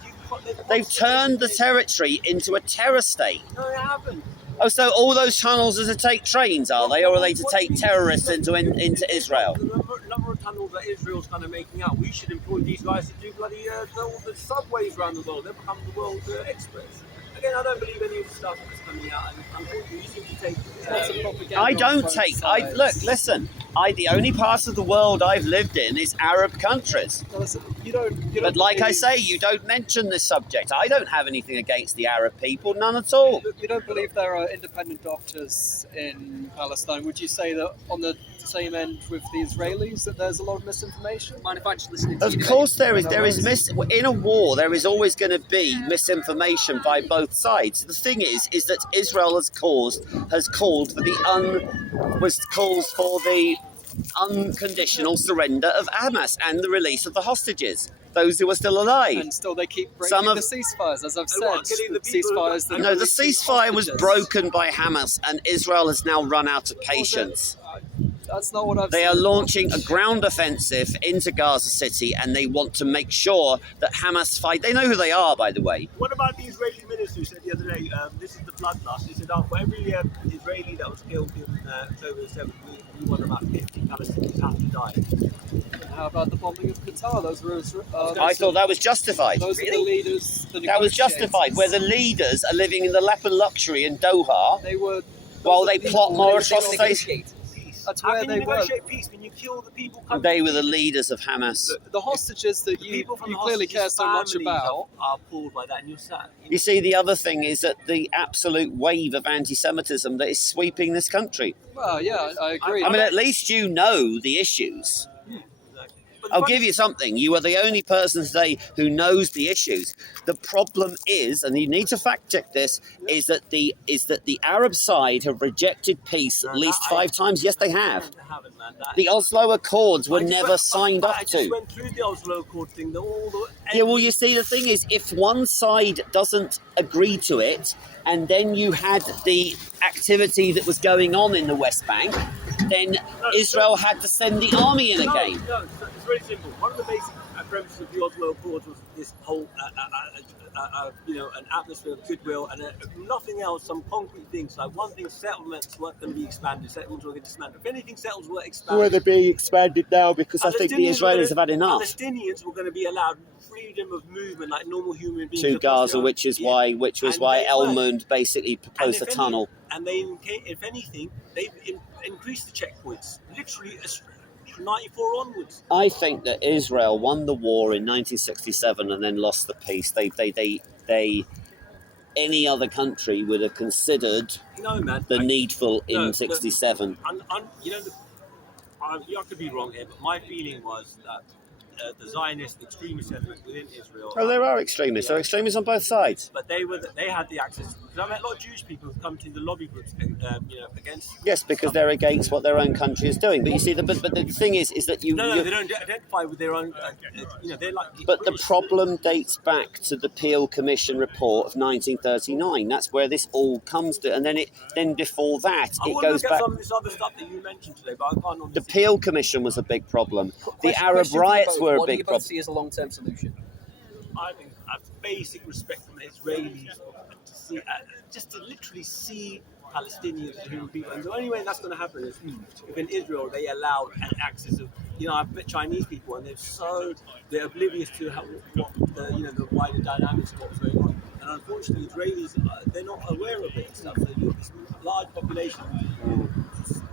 They've turned the territory into a terror state. No, they haven't. Oh, so all those tunnels are to take trains, are they? Or are they to take terrorists into Israel? The number of tunnels that Israel's kind of making out, we should employ these guys to do bloody all the subways around the world. They've become the world experts. Again, I don't believe any of the stuff that's coming out, and unfortunately, you seem to take I don't take. Listen. The only part of the world I've lived in is Arab countries. But like I say, you don't mention this subject. I don't have anything against the Arab people, none at all. You don't believe there are independent doctors in Palestine? Would you say that on the same end with the Israelis that there's a lot of misinformation? Mind if I just listen to you? Of course there is. In a war, there is always going to be misinformation by both sides. The thing is that Israel has called for the unconditional surrender of Hamas and the release of the hostages, those who are still alive. And still they keep breaking the ceasefires, as I've said. The ceasefire was broken by Hamas, and Israel has now run out of patience. That's not what I've They are launching a ground offensive into Gaza City, and they want to make sure that Hamas fight. They know who they are, by the way. What about the Israeli minister who said the other day, this is the bloodlust? He said, for every Israeli that was killed in October 7th, we want about 50 Palestinians have to die. How about the bombing of Qatar? Those were. I thought that was justified. Those are the leaders. That was justified, where the leaders are living in the lap of luxury in Doha, while they plot more atrocities. That's where they were. Peace when you kill the people. They were the leaders of Hamas. The hostages that you clearly care so much about are appalled by that, and you're sad. You see, the other thing is that the absolute wave of anti-Semitism that is sweeping this country. Well, yeah, I agree. I mean, at least you know the issues. I'll give you something. You are the only person today who knows the issues. The problem is, and you need to fact check this, is that the Arab side have rejected peace at least 5 times. Yes, they have. The Oslo Accords were never signed up to. I just went through the Oslo Accord thing. Yeah, well, you see, the thing is, if one side doesn't agree to it, and then you had the activity that was going on in the West Bank, then Israel had to send the army in again. No, it's very simple. One of the basic premises of the Oslo Accords was this whole, an atmosphere of goodwill and nothing else, some concrete things. Like one thing, settlements weren't going to be expanded, settlements were going to dismantle. If anything, settlements were expanded. Well, they're being expanded now because I think the Israelis have had enough. Palestinians were going to be allowed freedom of movement like normal human beings. To Gaza, which was why Elmund basically proposed a tunnel. And they, if anything, they've increased the checkpoints, literally 94 onwards. I think that Israel won the war in 1967 and then lost the peace. Any other country would have considered the needful in 67. I could be wrong here, but my feeling was that the Zionist extremist element within Israel. Oh, there are extremists. There are extremists on both sides. But they had the access. Because I met a lot of Jewish people who've come to the lobby groups, against. Yes, because they're against what their own country is doing. But you see, but the thing is that you. No, they don't identify with their own. They're like. But the problem dates back to the Peel Commission report of 1939. That's where this all comes to, and then before that it goes back. Some of this other stuff that you mentioned today, but I can't. The Peel Commission was a big problem. The Arab riots were a big problem. What do you both see as a long-term solution? I think I have basic respect from the Israelis to see, just to literally see Palestinians as human people. And the only way that's going to happen is if in Israel they allow an access of, I've met Chinese people and they're oblivious to what the wider dynamics of what's going on. And unfortunately, Israelis, they're not aware of it and stuff. So this large population,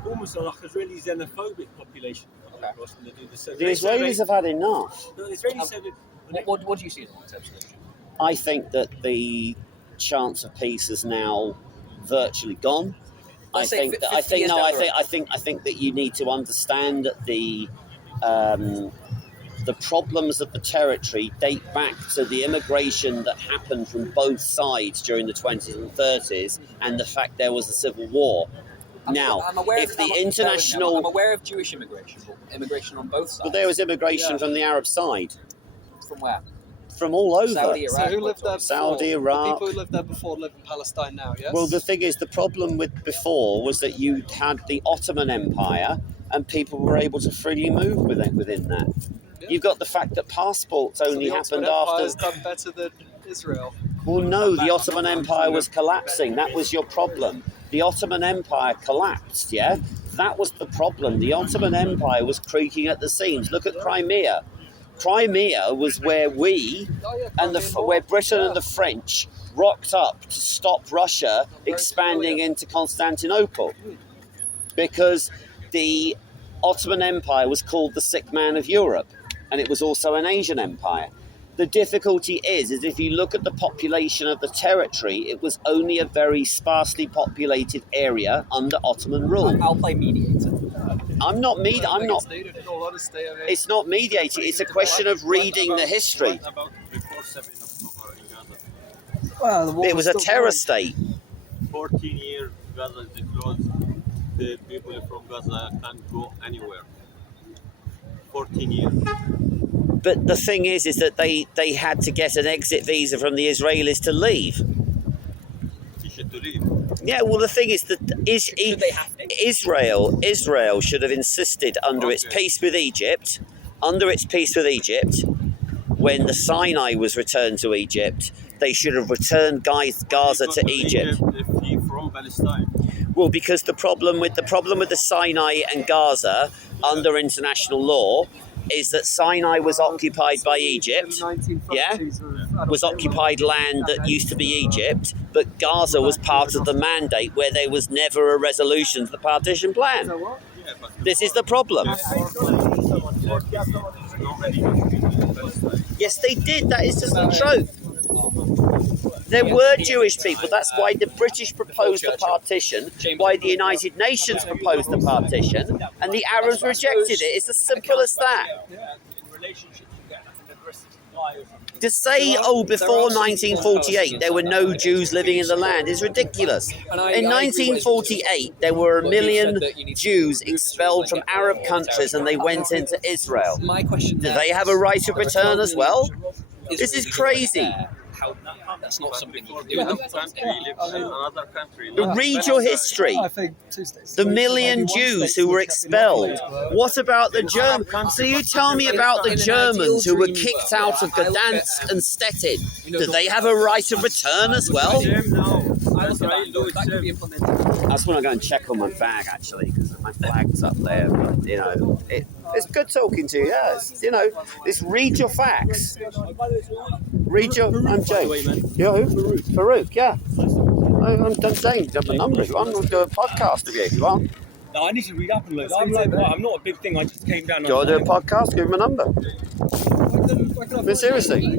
almost like a really xenophobic population. The Israelis have had enough. The Israelis said what do you see as the solution? I think that the chance of peace is now virtually gone. I think that you need to understand that the problems of the territory date back to the immigration that happened from both sides during the 20s and 30s, and the fact there was a civil war. I'm aware of Jewish immigration on both sides. But there was immigration from the Arab side. From where? From all over. Saudi, Iraq. So who lived there before? Saudi, Iraq. The people who lived there before live in Palestine now, yes? Well, the thing is, the problem with before was that you had the Ottoman Empire and people were able to freely move within that. Yeah. You've got the fact that passports only happened after... Has done better than Israel. Well, no, the Ottoman Empire was collapsing. That was your problem. The Ottoman Empire collapsed, yeah? That was the problem. The Ottoman Empire was creaking at the seams. Look at Crimea. Crimea was where where Britain and the French rocked up to stop Russia expanding into Constantinople, because the Ottoman Empire was called the sick man of Europe, and it was also an Asian empire. The difficulty is if you look at the population of the territory, it was only a very sparsely populated area under Ottoman rule. I'll play mediator. I'm not It's not mediating. It's a question of reading the history. Well, it was a terror state. 14 years Gaza is closed. The people from Gaza can't go anywhere. 14 years. But the thing is that they had to get an exit visa from the Israelis to leave. Yeah, well, the thing is that Israel should have insisted under its peace with Egypt, when the Sinai was returned to Egypt, they should have returned Gaza to Egypt. From Palestine. Well, because the problem with the Sinai and Gaza under international law is that Sinai was occupied by Egypt, was occupied land that used to be Egypt, but Gaza was part of the mandate where there was never a resolution to the partition plan. This is the problem. Yes, they did. That is just the truth. There were Jewish people. That's why the British proposed the partition, why the United Nations proposed the partition, and the Arabs rejected it. It's as simple as that. To say, before 1948 there were no Jews living in the land is ridiculous. In 1948 there were 1 million Jews expelled from Arab countries and they went into Israel. Did they have a right of return as well? This is crazy. That's not something you can do in another country. Read your history. The 1 million Jews who were expelled. What about the Germans? So you tell me about the Germans who were kicked out of Gdansk and Stettin. Do they have a right of return as well? I just want to go and check on my bag, actually, because my flag's up there. But, it's good talking to you. Yeah, it's read your facts. I'm Joe. You're who? Farouk, yeah. I'm saying, the number if you want. We'll do a podcast with you if you want. No, I need to read up on this. I'm not a big thing. I just came down. Do you want to do a podcast? Give him a number. Seriously.